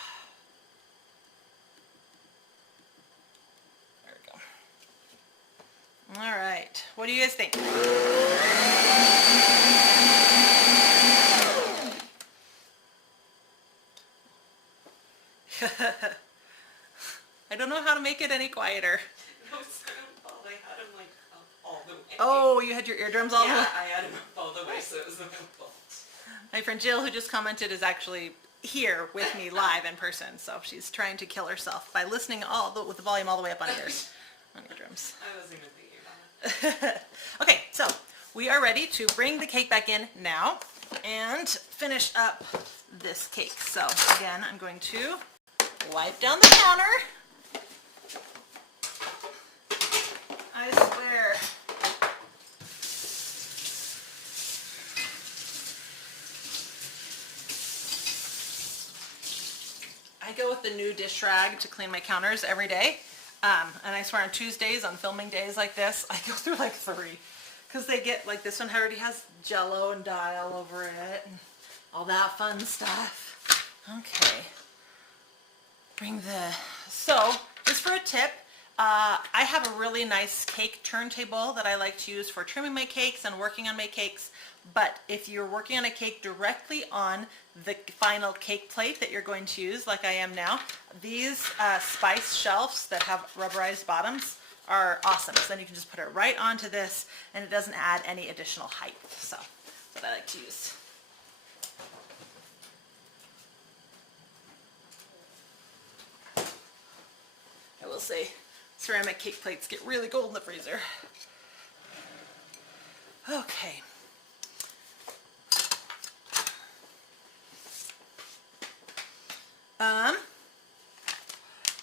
There we go. All right, what do you guys think? I don't know how to make it any quieter. No, so I had them like all the way. Oh, you had your eardrums all the way? Yeah, I had them all the way, so it was my fault. My friend Jill, who just commented, is actually here with me live in person, so she's trying to kill herself by listening with the volume all the way up on eardrums. I wasn't even thinking about it. Okay, so we are ready to bring the cake back in now and finish up this cake. So again, I'm going to wipe down the counter. I swear. I go with the new dish rag to clean my counters every day. And I swear on Tuesdays, on filming days like this, I go through like 3. Because they get, like this one already has jello and dye all over it and all that fun stuff. Okay. So, just for a tip, I have a really nice cake turntable that I like to use for trimming my cakes and working on my cakes. But if you're working on a cake directly on the final cake plate that you're going to use, like I am now, these spice shelves that have rubberized bottoms are awesome. So then you can just put it right onto this and it doesn't add any additional height. So that's what I like to use. I will say ceramic cake plates get really cold in the freezer. Okay.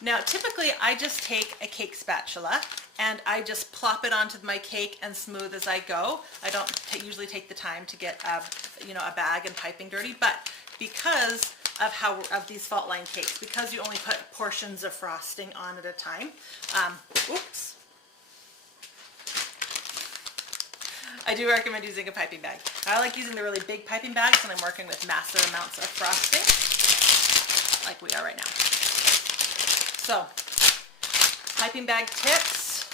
Now typically I just take a cake spatula and I just plop it onto my cake and smooth as I go. I don't usually take the time to get a bag and piping dirty, but because of these fault line cakes, because you only put portions of frosting on at a time. Oops. I do recommend using a piping bag. I like using the really big piping bags when I'm working with massive amounts of frosting, like we are right now. So, piping bag tips,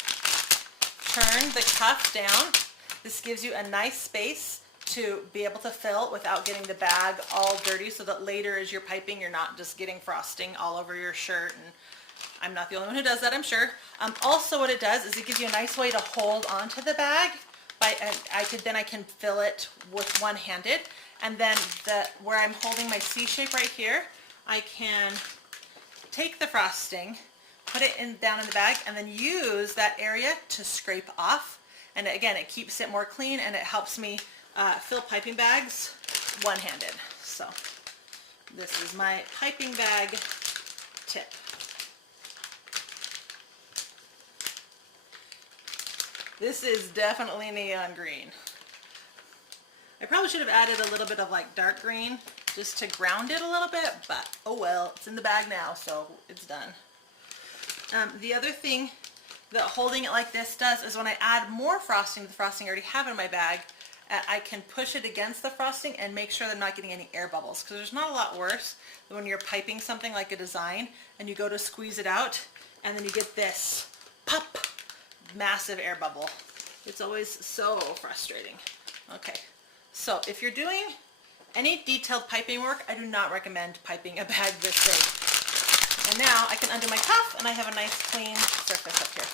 turn the cuff down. This gives you a nice space to be able to fill without getting the bag all dirty, so that later as you're piping, you're not just getting frosting all over your shirt. And I'm not the only one who does that, I'm sure. Also what it does is it gives you a nice way to hold onto the bag. I can fill it with one-handed, and then where I'm holding my C shape right here, I can take the frosting, put it down in the bag, and then use that area to scrape off. And again, it keeps it more clean and it helps me fill piping bags one-handed. So this is my piping bag tip. This is definitely neon green. I probably should have added a little bit of like dark green just to ground it a little bit, but oh well, it's in the bag now, so it's done. The other thing that holding it like this does is when I add more frosting to the frosting I already have in my bag, I can push it against the frosting and make sure that I'm not getting any air bubbles, because there's not a lot worse than when you're piping something like a design and you go to squeeze it out and then you get this pop, massive air bubble. It's always so frustrating. Okay, so if you're doing any detailed piping work, I do not recommend piping a bag this big. And now I can undo my cuff and I have a nice clean surface up here.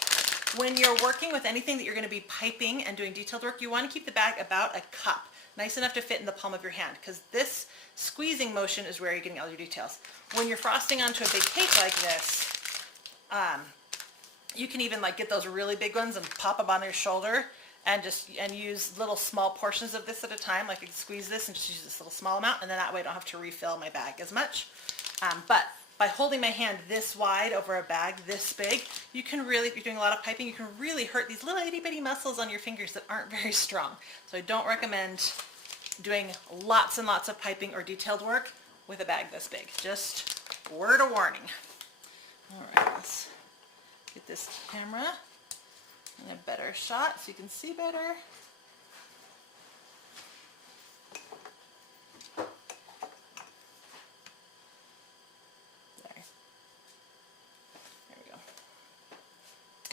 When you're working with anything that you're going to be piping and doing detailed work, you want to keep the bag about a cup, nice enough to fit in the palm of your hand, because this squeezing motion is where you're getting all your details. When you're frosting onto a big cake like this, you can even like get those really big ones and pop them on your shoulder and use little small portions of this at a time. Like I can squeeze this and just use this little small amount, and then that way I don't have to refill my bag as much. But by holding my hand this wide over a bag this big, you can really, if you're doing a lot of piping, you can really hurt these little itty bitty muscles on your fingers that aren't very strong. So I don't recommend doing lots and lots of piping or detailed work with a bag this big. Just word of warning. All right, let's get this camera in a better shot so you can see better.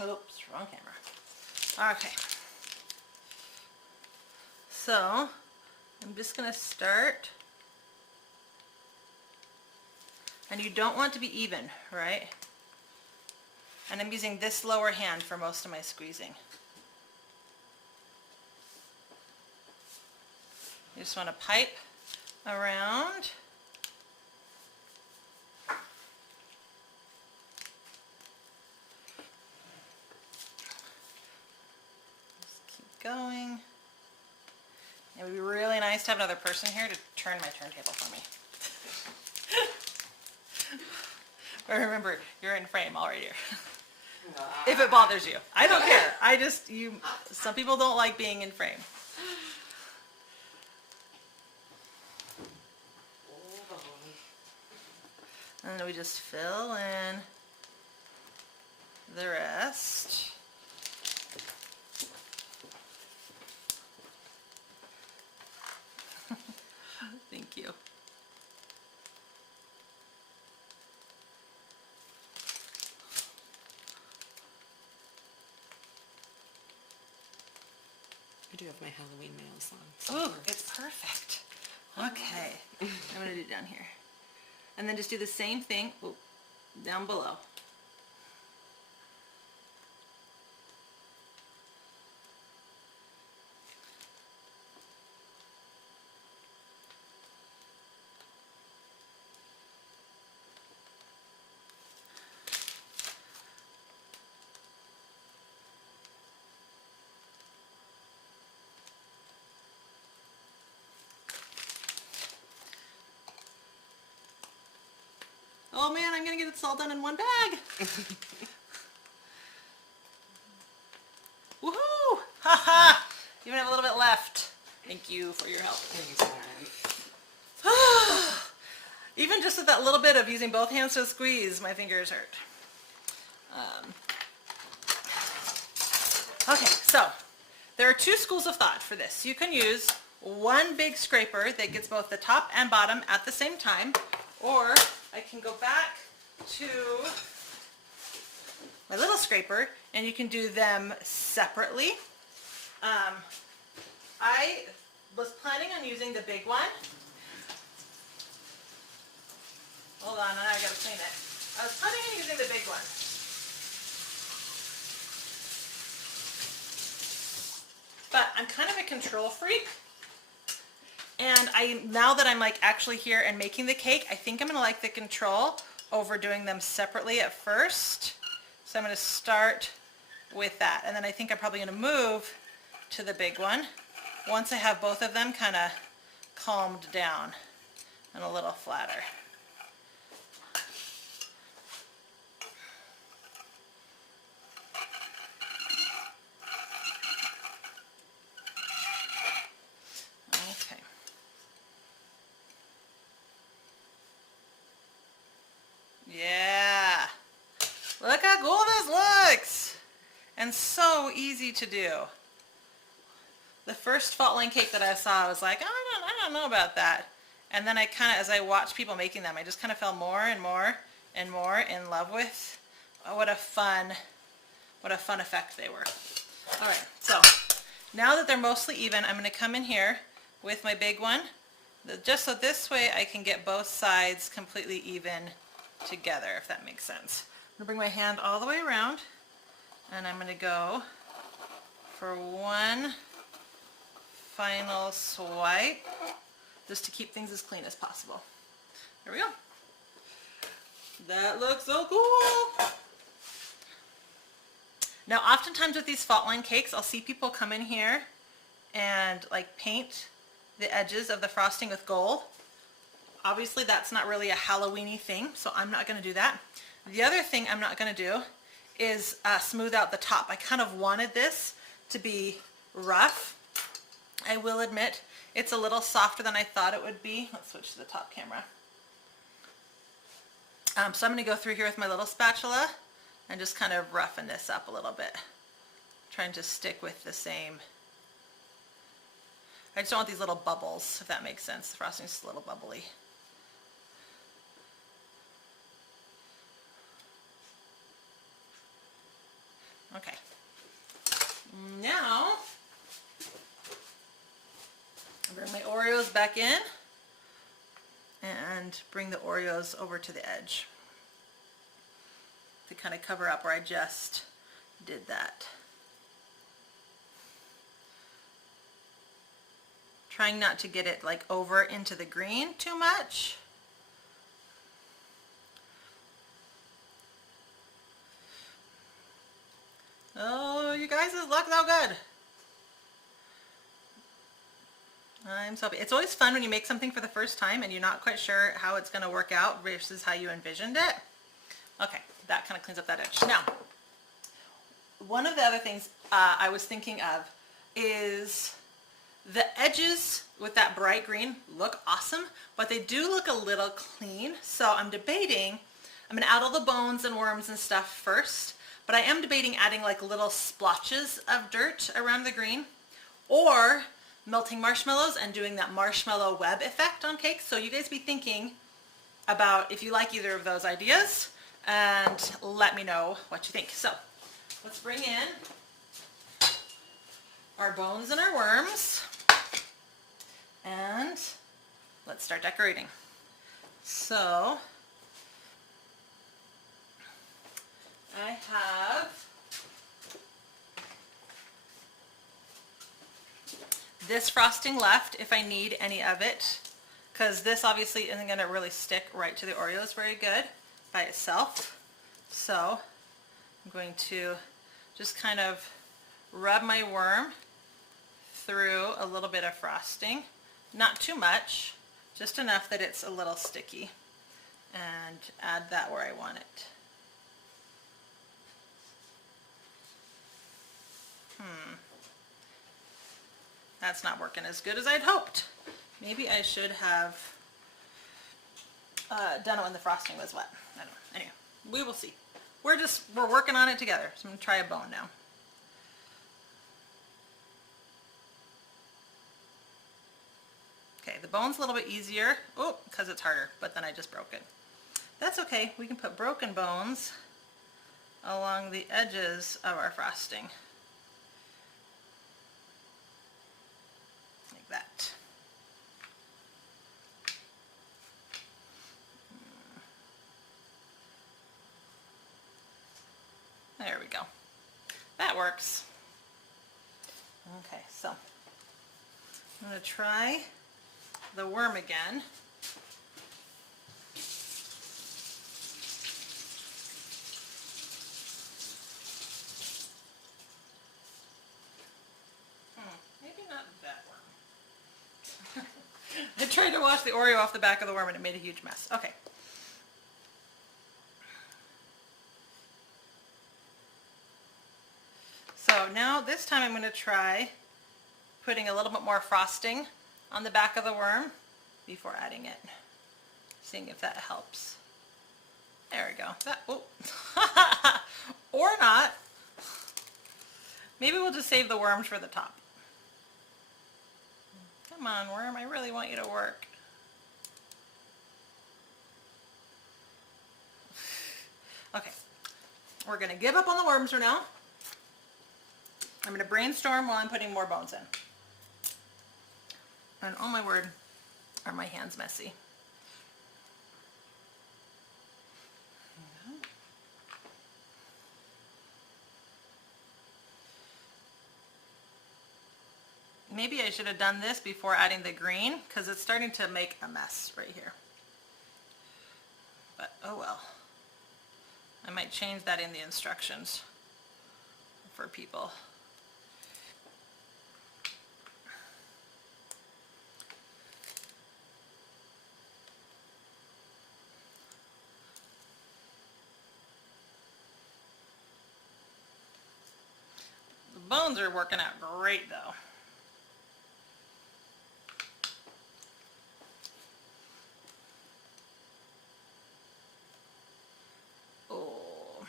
Oops, wrong camera. Okay. So, I'm just going to start. And you don't want to be even, right? And I'm using this lower hand for most of my squeezing. You just want to pipe around. Going. It would be really nice to have another person here to turn my turntable for me. But remember, you're in frame already here. If it bothers you. I don't care. Some people don't like being in frame. And then we just fill in the rest. Thank you. I do have my Halloween nails on. Ooh, it's perfect. Okay, I'm gonna do it down here. And then just do the same thing down below. Oh man, I'm gonna get this all done in one bag. Woohoo! Haha! Even have a little bit left. Thank you for your help. Even just with that little bit of using both hands to squeeze, my fingers hurt. Okay, so there are two schools of thought for this. You can use one big scraper that gets both the top and bottom at the same time, or I can go back to my little scraper and you can do them separately. I was planning on using the big one. Hold on, now I gotta clean it. I was planning on using the big one. But I'm kind of a control freak. And now that I'm like actually here and making the cake, I think I'm gonna like the control over doing them separately at first. So I'm gonna start with that. And then I think I'm probably gonna move to the big one once I have both of them kind of calmed down and a little flatter. Okay. Yeah. Look how cool this looks. And so easy to do. The first fault line cake that I saw, I was like, oh, I don't know about that. And then I kind of, as I watched people making them, I just kind of fell more and more and more in love with what a fun effect they were. All right, so now that they're mostly even, I'm going to come in here with my big one, just so this way I can get both sides completely even together, if that makes sense. I'm going to bring my hand all the way around, and I'm going to go for one final swipe, just to keep things as clean as possible. There we go. That looks so cool. Now, oftentimes with these fault line cakes, I'll see people come in here and like paint the edges of the frosting with gold. obviously that's not really a Halloween-y thing, so I'm not gonna do that. The other thing I'm not gonna do is smooth out the top. I kind of wanted this to be rough. I will admit it's a little softer than I thought it would be. Let's switch to the top camera. So I'm going to go through here with my little spatula and just kind of roughen this up a little bit. Trying to stick with the same. I just don't want these little bubbles, if that makes sense. The frosting's just a little bubbly. Okay. Now, bring my Oreos back in and bring the Oreos over to the edge to kind of cover up where I just did that. Trying not to get it like over into the green too much. Oh, you guys, this looks so good. I'm so happy. It's always fun when you make something for the first time and you're not quite sure how it's going to work out versus how you envisioned it. Okay, that kind of cleans up that edge. Now, one of the other things I was thinking of is the edges with that bright green look awesome, but they do look a little clean. So I'm debating, I'm going to add all the bones and worms and stuff first, but I am debating adding like little splotches of dirt around the green, or melting marshmallows and doing that marshmallow web effect on cakes. So you guys be thinking about if you like either of those ideas and let me know what you think. So let's bring in our bones and our worms and let's start decorating. So I have this frosting left if I need any of it, because this obviously isn't going to really stick right to the Oreos very good by itself. So I'm going to just kind of rub my worm through a little bit of frosting, not too much, just enough that it's a little sticky, and add that where I want it. That's not working as good as I'd hoped. Maybe I should have done it when the frosting was wet. I don't know. Anyway, we will see. We're working on it together. So I'm gonna try a bone now. Okay, the bone's a little bit easier. Oh, because it's harder, but then I just broke it. That's okay. We can put broken bones along the edges of our frosting. That. There we go. That works. Okay, so I'm going to try the worm again. Maybe not that worm. I tried to wash the Oreo off the back of the worm and it made a huge mess. Okay. So now this time I'm going to try putting a little bit more frosting on the back of the worm before adding it. Seeing if that helps. There we go. That, oh. Or not. Maybe we'll just save the worms for the top. Come on, worm, I really want you to work. Okay, we're going to give up on the worms for now. I'm going to brainstorm while I'm putting more bones in. And oh my word, are my hands messy. Maybe I should have done this before adding the green, because it's starting to make a mess right here. But oh well. I might change that in the instructions for people. bones are working out great though. Oh.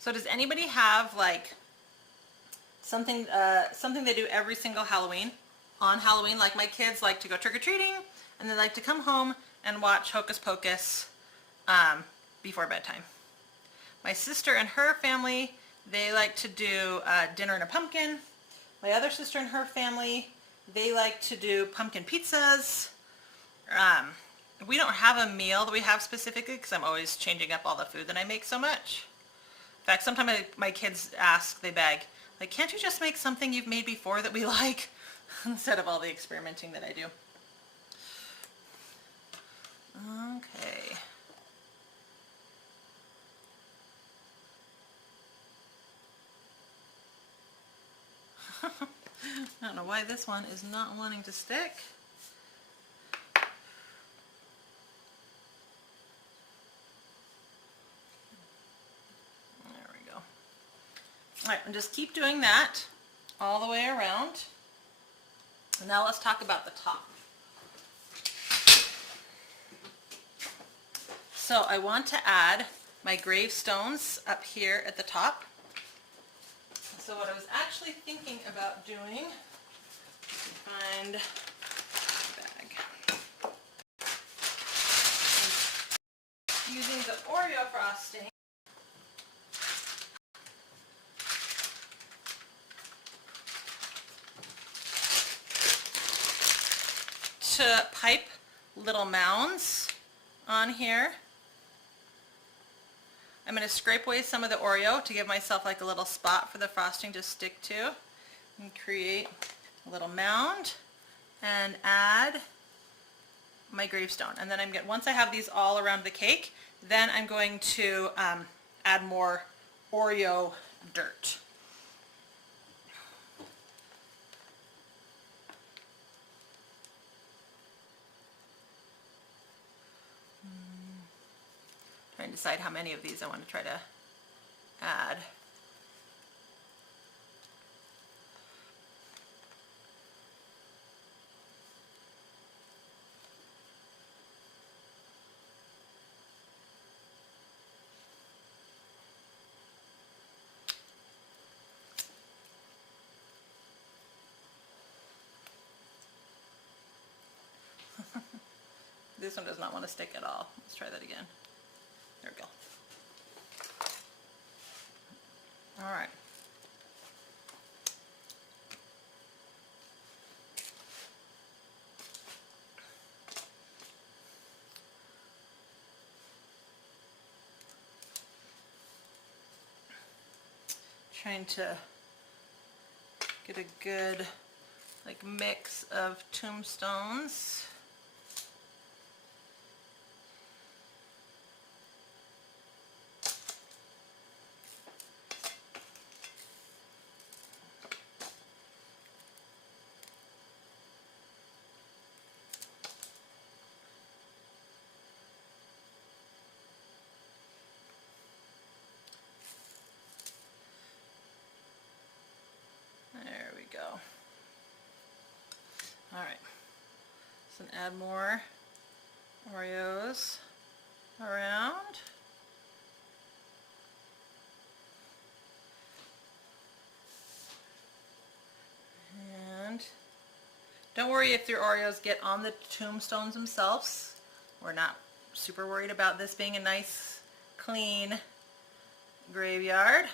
So does anybody have like something they do every single Halloween? On Halloween, like my kids like to go trick-or-treating and they like to come home and watch Hocus Pocus before bedtime. My sister and her family, they like to do dinner in a pumpkin. My other sister and her family, they like to do pumpkin pizzas. We don't have a meal that we have specifically because I'm always changing up all the food that I make so much. In fact, sometimes my kids ask, they beg, like, can't you just make something you've made before that we like? Instead of all the experimenting that I do. Okay. I don't know why this one is not wanting to stick. There we go. Alright, and just keep doing that all the way around. And now let's talk about the top. So I want to add my gravestones up here at the top. So what I was actually thinking about doing, find a bag, using the Oreo frosting to pipe little mounds on here. I'm going to scrape away some of the Oreo to give myself like a little spot for the frosting to stick to and create a little mound and add my gravestone. And then once I have these all around the cake, then I'm going to add more Oreo dirt. Trying to decide how many of these I want to try to add. This one does not want to stick at all. Let's try that again. There we go. All right. Trying to get a good like mix of tombstones. There we go. All right, so add more Oreos around. And don't worry if your Oreos get on the tombstones themselves. We're not super worried about this being a nice, clean graveyard.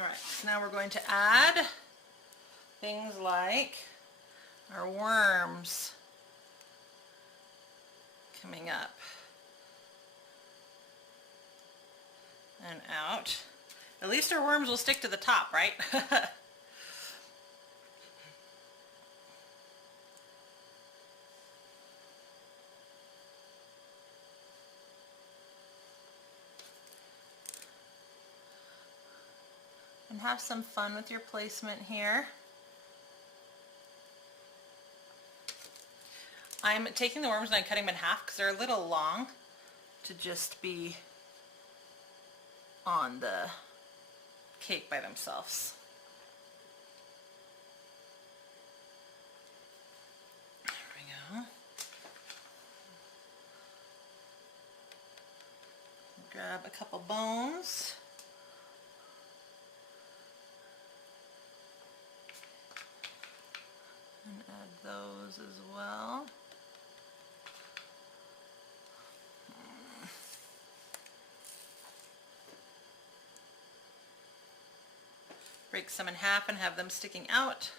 Alright, so now we're going to add things like our worms coming up and out. At least our worms will stick to the top, right? And have some fun with your placement here. I'm taking the worms and I'm cutting them in half because they're a little long to just be on the cake by themselves. There we go. Grab a couple bones. And add those as well. Break some in half and have them sticking out.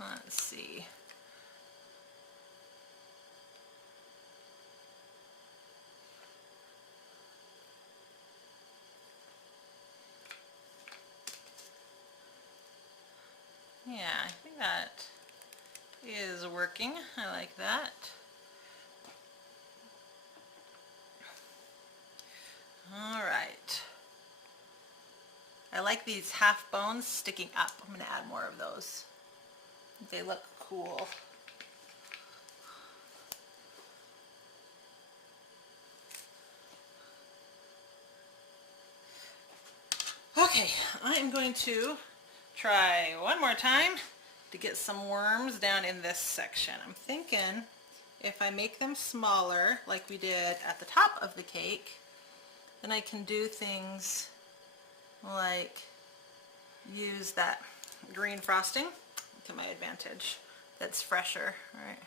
Let's see. Yeah, I think that is working. I like that. All right. I like these half bones sticking up. I'm going to add more of those. They look cool. Okay, I'm going to try one more time to get some worms down in this section. I'm thinking if I make them smaller like we did at the top of the cake, then I can do things like use that green frosting to my advantage. That's fresher, right?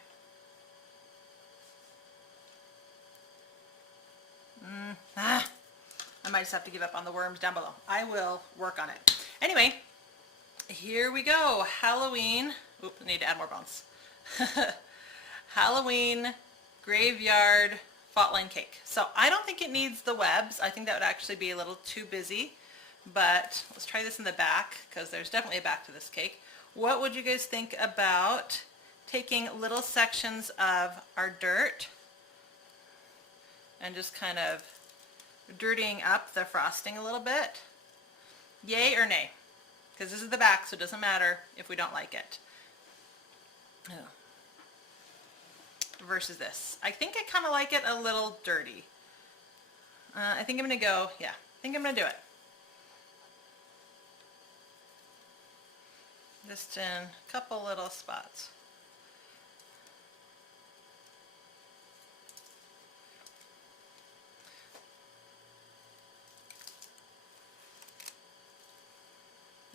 I might just have to give up on the worms down below. I will work on it. Anyway, here we go. Halloween. Oop, I need to add more bones. Halloween graveyard fault line cake. So I don't think it needs the webs. I think that would actually be a little too busy. But let's try this in the back because there's definitely a back to this cake. What would you guys think about taking little sections of our dirt and just kind of dirtying up the frosting a little bit? Yay or nay? Because this is the back, so it doesn't matter if we don't like it. Oh. Versus this. I think I kind of like it a little dirty. I think I'm going to go, yeah, I think I'm going to do it. Just in a couple little spots.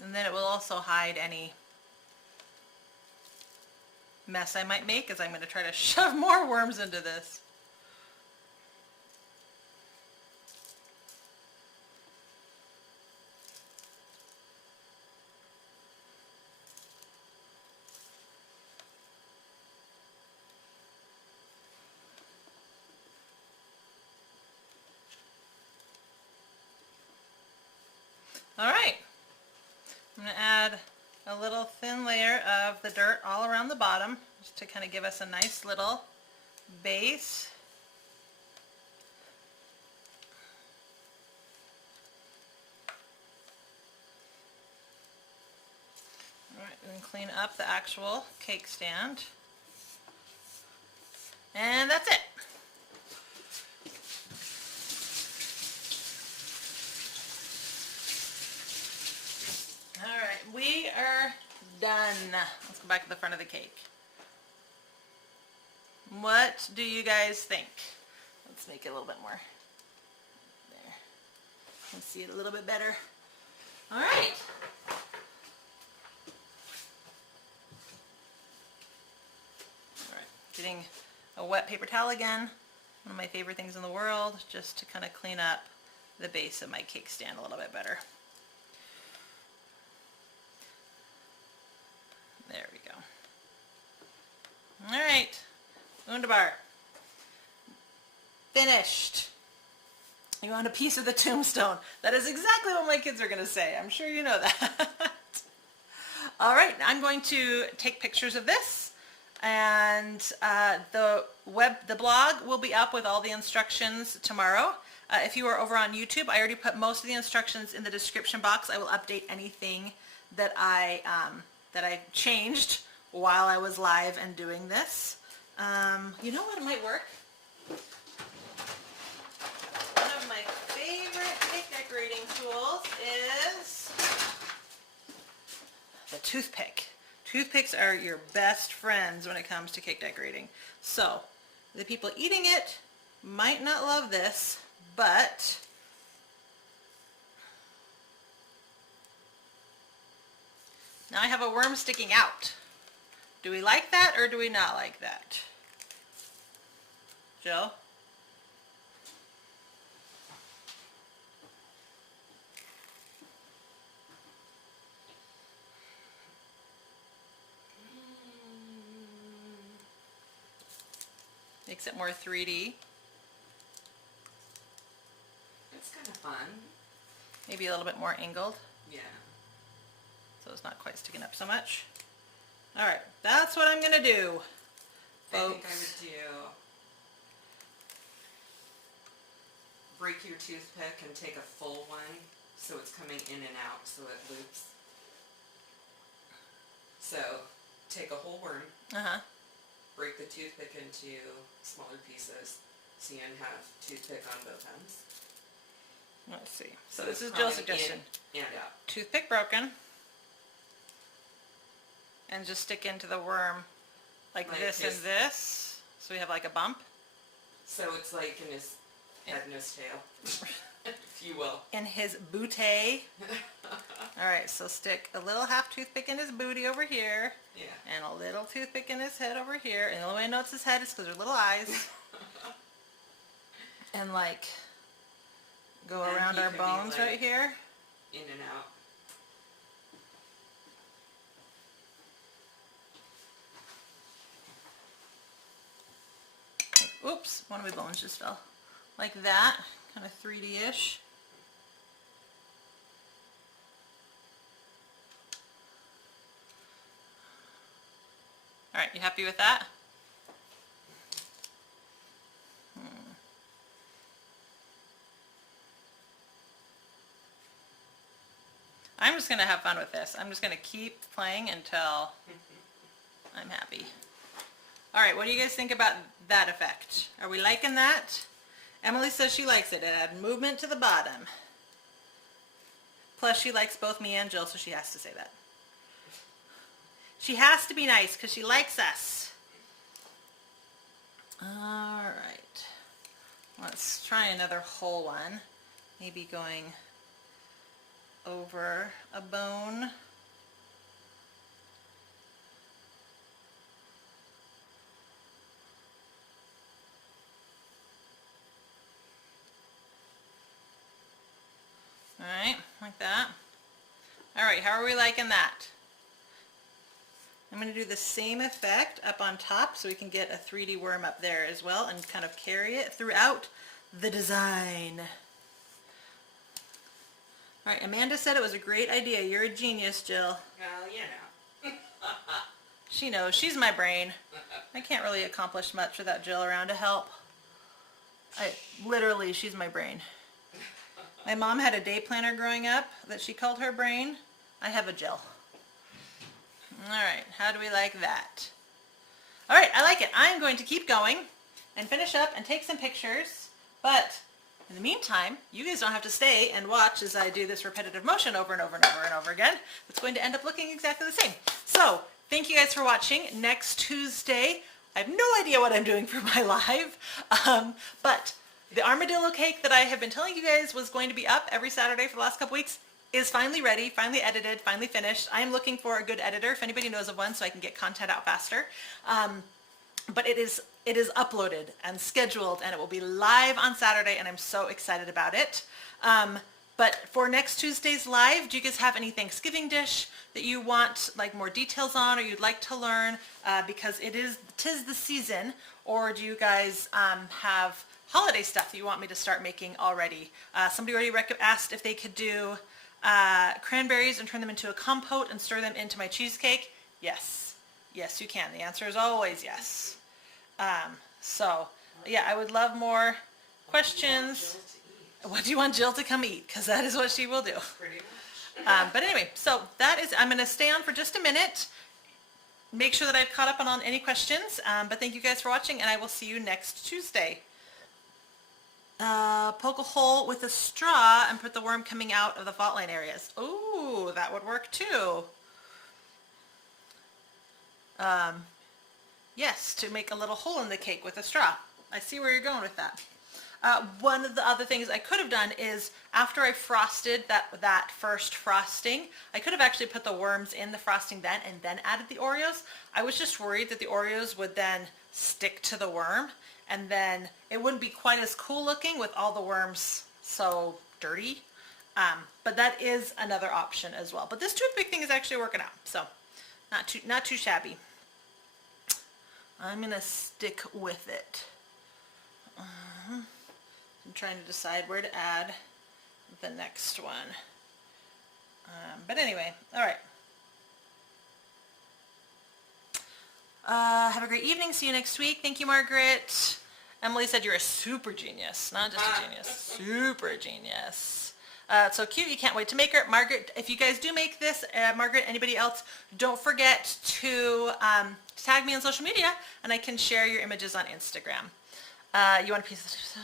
And then it will also hide any mess I might make as I'm going to try to shove more worms into this. All right. I'm going to add a little thin layer of the dirt all around the bottom just to kind of give us a nice little base. All right, and clean up the actual cake stand. And that's it. Alright, we are done. Let's go back to the front of the cake. What do you guys think? Let's make it a little bit more. There. Let's see it a little bit better. Alright. Alright, getting a wet paper towel again. One of my favorite things in the world, just to kind of clean up the base of my cake stand a little bit better. There we go. All right, wunderbar. Finished. You want a piece of the tombstone? That is exactly what my kids are going to say. I'm sure you know that. All right, I'm going to take pictures of this, and the blog will be up with all the instructions tomorrow. If you are over on YouTube, I already put most of the instructions in the description box. I will update anything that I changed while I was live and doing this. You know what might work? One of my favorite cake decorating tools is the toothpick. Toothpicks are your best friends when it comes to cake decorating. So, the people eating it might not love this, but now I have a worm sticking out. Do we like that or do we not like that? Jill? Makes it more 3D. It's kind of fun. Maybe a little bit more angled, Yeah. so it's not quite sticking up so much. All right, that's what I'm gonna do, I think I folks. would break your toothpick and take a full one so it's coming in and out so it loops. So take a whole worm, break the toothpick into smaller pieces so you can have toothpick on both ends. Let's see. So this it's is Jill's coming suggestion. in and out. Toothpick broken. And just stick into the worm like this and this. So we have like a bump. So it's like in his head and his tail, if you will. In his bootay. Alright, so stick a little half toothpick in his booty over here. Yeah. And a little toothpick in his head over here. And the only way I know it's his head is because they're little eyes. And like go And around he our could be, bones like, right here. In and out. Oops, one of my bones just fell. Like that, kind of 3D-ish. All right, you happy with that? I'm just going to have fun with this. I'm just going to keep playing until I'm happy. All right, what do you guys think about that effect? Are we liking that? Emily says she likes it. It added movement to the bottom. Plus, she likes both me and Jill, so she has to say that. She has to be nice because she likes us. All right. Let's try another whole one. Maybe going over a bone. All right, like that. All right, how are we liking that? I'm going to do the same effect up on top so we can get a 3D worm up there as well and kind of carry it throughout the design. All right, Amanda said it was a great idea. You're a genius, Jill. Well, you know. She knows. She's my brain. I can't really accomplish much without Jill around to help. Literally, she's my brain. My mom had a day planner growing up that she called her brain. I have a Jill. All right, how do we like that? All right, I like it. I'm going to keep going and finish up and take some pictures, but in the meantime, you guys don't have to stay and watch as I do this repetitive motion over and over and over and over again. It's going to end up looking exactly the same. So, thank you guys for watching. Next Tuesday, I have no idea what I'm doing for my live, but the armadillo cake that I have been telling you guys was going to be up every Saturday for the last couple weeks is finally ready, finally edited, finally finished. I am looking for a good editor, if anybody knows of one, so I can get content out faster. But it is uploaded and scheduled, and it will be live on Saturday, and I'm so excited about it. But for next Tuesday's live, do you guys have any Thanksgiving dish that you want like more details on, or you'd like to learn? Because tis the season. Or do you guys have holiday stuff that you want me to start making already? Somebody already asked if they could do cranberries and turn them into a compote and stir them into my cheesecake? Yes. Yes, you can. The answer is always yes. So, yeah, I would love more questions. What do you want Jill to come eat? Because that is what she will do. Pretty much. But anyway, so that is, I'm going to stay on for just a minute. Make sure that I've caught up on any questions. But thank you guys for watching, and I will see you next Tuesday. Poke a hole with a straw and put the worm coming out of the fault line areas. Ooh, that would work too. Yes, to make a little hole in the cake with a straw. I see where you're going with that. One of the other things I could have done is after I frosted that first frosting, I could have actually put the worms in the frosting then and then added the Oreos. I was just worried that the Oreos would then stick to the worm and then it wouldn't be quite as cool looking with all the worms so dirty. But that is another option as well. But this toothpick thing is actually working out, so not too shabby. I'm gonna stick with it. I'm trying to decide where to add the next one. But anyway, all right. Have a great evening. See you next week. Thank you, Margaret. Emily said you're a super genius. Not just a genius. Super genius. It's so cute. You can't wait to make her. Margaret, if you guys do make this, Margaret, anybody else, don't forget to tag me on social media and I can share your images on Instagram. You want a piece of...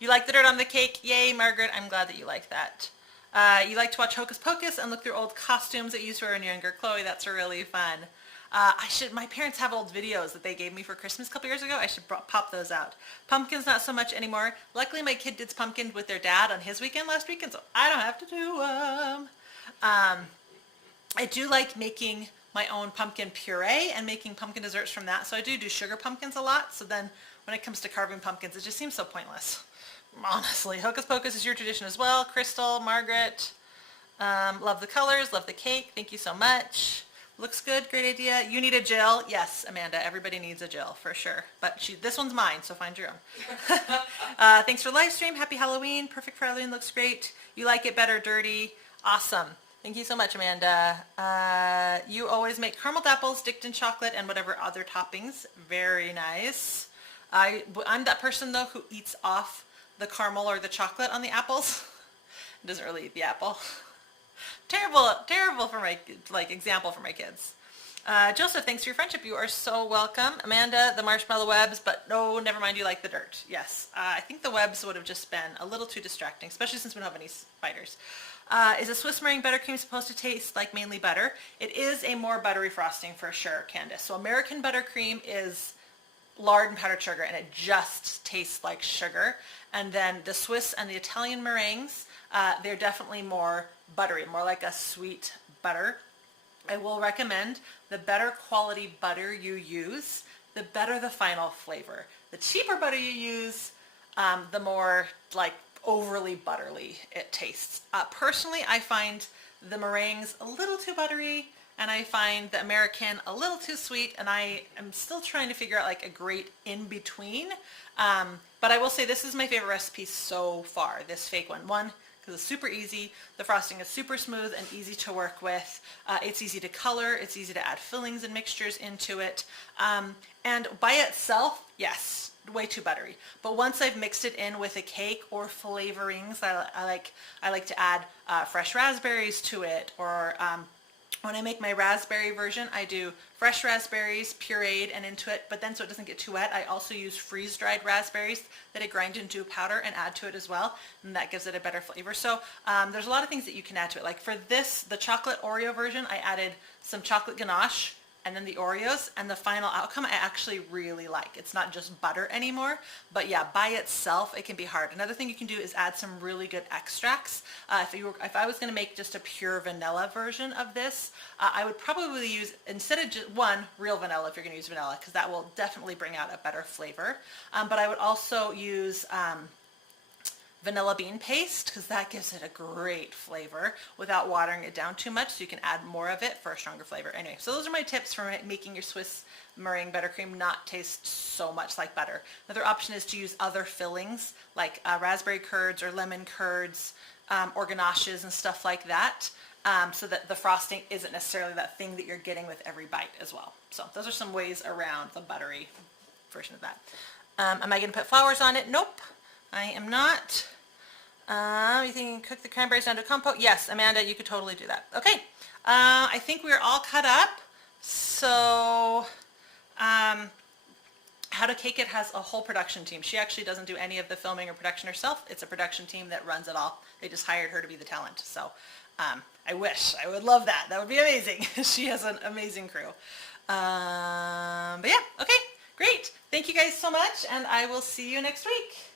You like the dirt on the cake? Yay, Margaret. I'm glad that you like that. You like to watch Hocus Pocus and look through old costumes that you used to wear when you were younger. Chloe, that's really fun. My parents have old videos that they gave me for Christmas a couple years ago. I should pop those out. Pumpkins, not so much anymore. Luckily, my kid did pumpkin with their dad on his weekend last weekend, so I don't have to do them. I do like making my own pumpkin puree and making pumpkin desserts from that. So I do sugar pumpkins a lot. So then when it comes to carving pumpkins, it just seems so pointless. Honestly, Hocus Pocus is your tradition as well. Crystal, Margaret, love the colors, love the cake. Thank you so much. Looks good, great idea. You need a gel. Yes, Amanda, everybody needs a gel for sure. But this one's mine, so find your own. Thanks for the live stream. Happy Halloween. Perfect for Halloween. Looks great. You like it better dirty. Awesome. Thank you so much, Amanda. You always make carameled apples dipped in chocolate and whatever other toppings. Very nice. I'm that person, though, who eats off the caramel or the chocolate on the apples. Doesn't really eat the apple. Terrible for my, example for my kids. Joseph, thanks for your friendship. You are so welcome. Amanda, the marshmallow webs, but no, never mind, you like the dirt. Yes, I think the webs would have just been a little too distracting, especially since we don't have any spiders. Is a Swiss meringue buttercream supposed to taste like mainly butter? It is a more buttery frosting for sure, Candace. So American buttercream is lard and powdered sugar, and it just tastes like sugar. And then the Swiss and the Italian meringues, they're definitely more buttery, more like a sweet butter. I will recommend the better quality butter you use, the better the final flavor. The cheaper butter you use, the more overly butterly it tastes. Personally, I find the meringues a little too buttery, and I find the American a little too sweet, and I am still trying to figure out a great in-between. But I will say this is my favorite recipe so far, this fake one. One, because it's super easy. The frosting is super smooth and easy to work with. It's easy to color. It's easy to add fillings and mixtures into it. And by itself, yes, way too buttery. But once I've mixed it in with a cake or flavorings, I like to add fresh raspberries to it, or when I make my raspberry version, I do fresh raspberries pureed and into it, but then so it doesn't get too wet, I also use freeze-dried raspberries that I grind into a powder and add to it as well, and that gives it a better flavor. So there's a lot of things that you can add to it. Like for this, the chocolate Oreo version, I added some chocolate ganache and then the Oreos, and the final outcome I actually really like. It's not just butter anymore, but yeah, by itself it can be hard. Another thing you can do is add some really good extracts. If I was going to make just a pure vanilla version of this, I would probably use, instead of just real vanilla if you're going to use vanilla, because that will definitely bring out a better flavor. But I would also use vanilla bean paste, because that gives it a great flavor without watering it down too much, so you can add more of it for a stronger flavor. Anyway, so those are my tips for making your Swiss meringue buttercream not taste so much like butter. Another option is to use other fillings like raspberry curds or lemon curds. or ganaches and stuff like that, so that the frosting isn't necessarily that thing that you're getting with every bite as well. So those are some ways around the buttery version of that. Am I going to put flowers on it? Nope, I am not. You think you can cook the cranberries down to compote? Yes, Amanda, you could totally do that. Okay, I think we're all cut up. So, How to Cake It has a whole production team. She actually doesn't do any of the filming or production herself. It's a production team that runs it all. They just hired her to be the talent. So, I would love that. That would be amazing. She has an amazing crew. But yeah, okay, great. Thank you guys so much, and I will see you next week.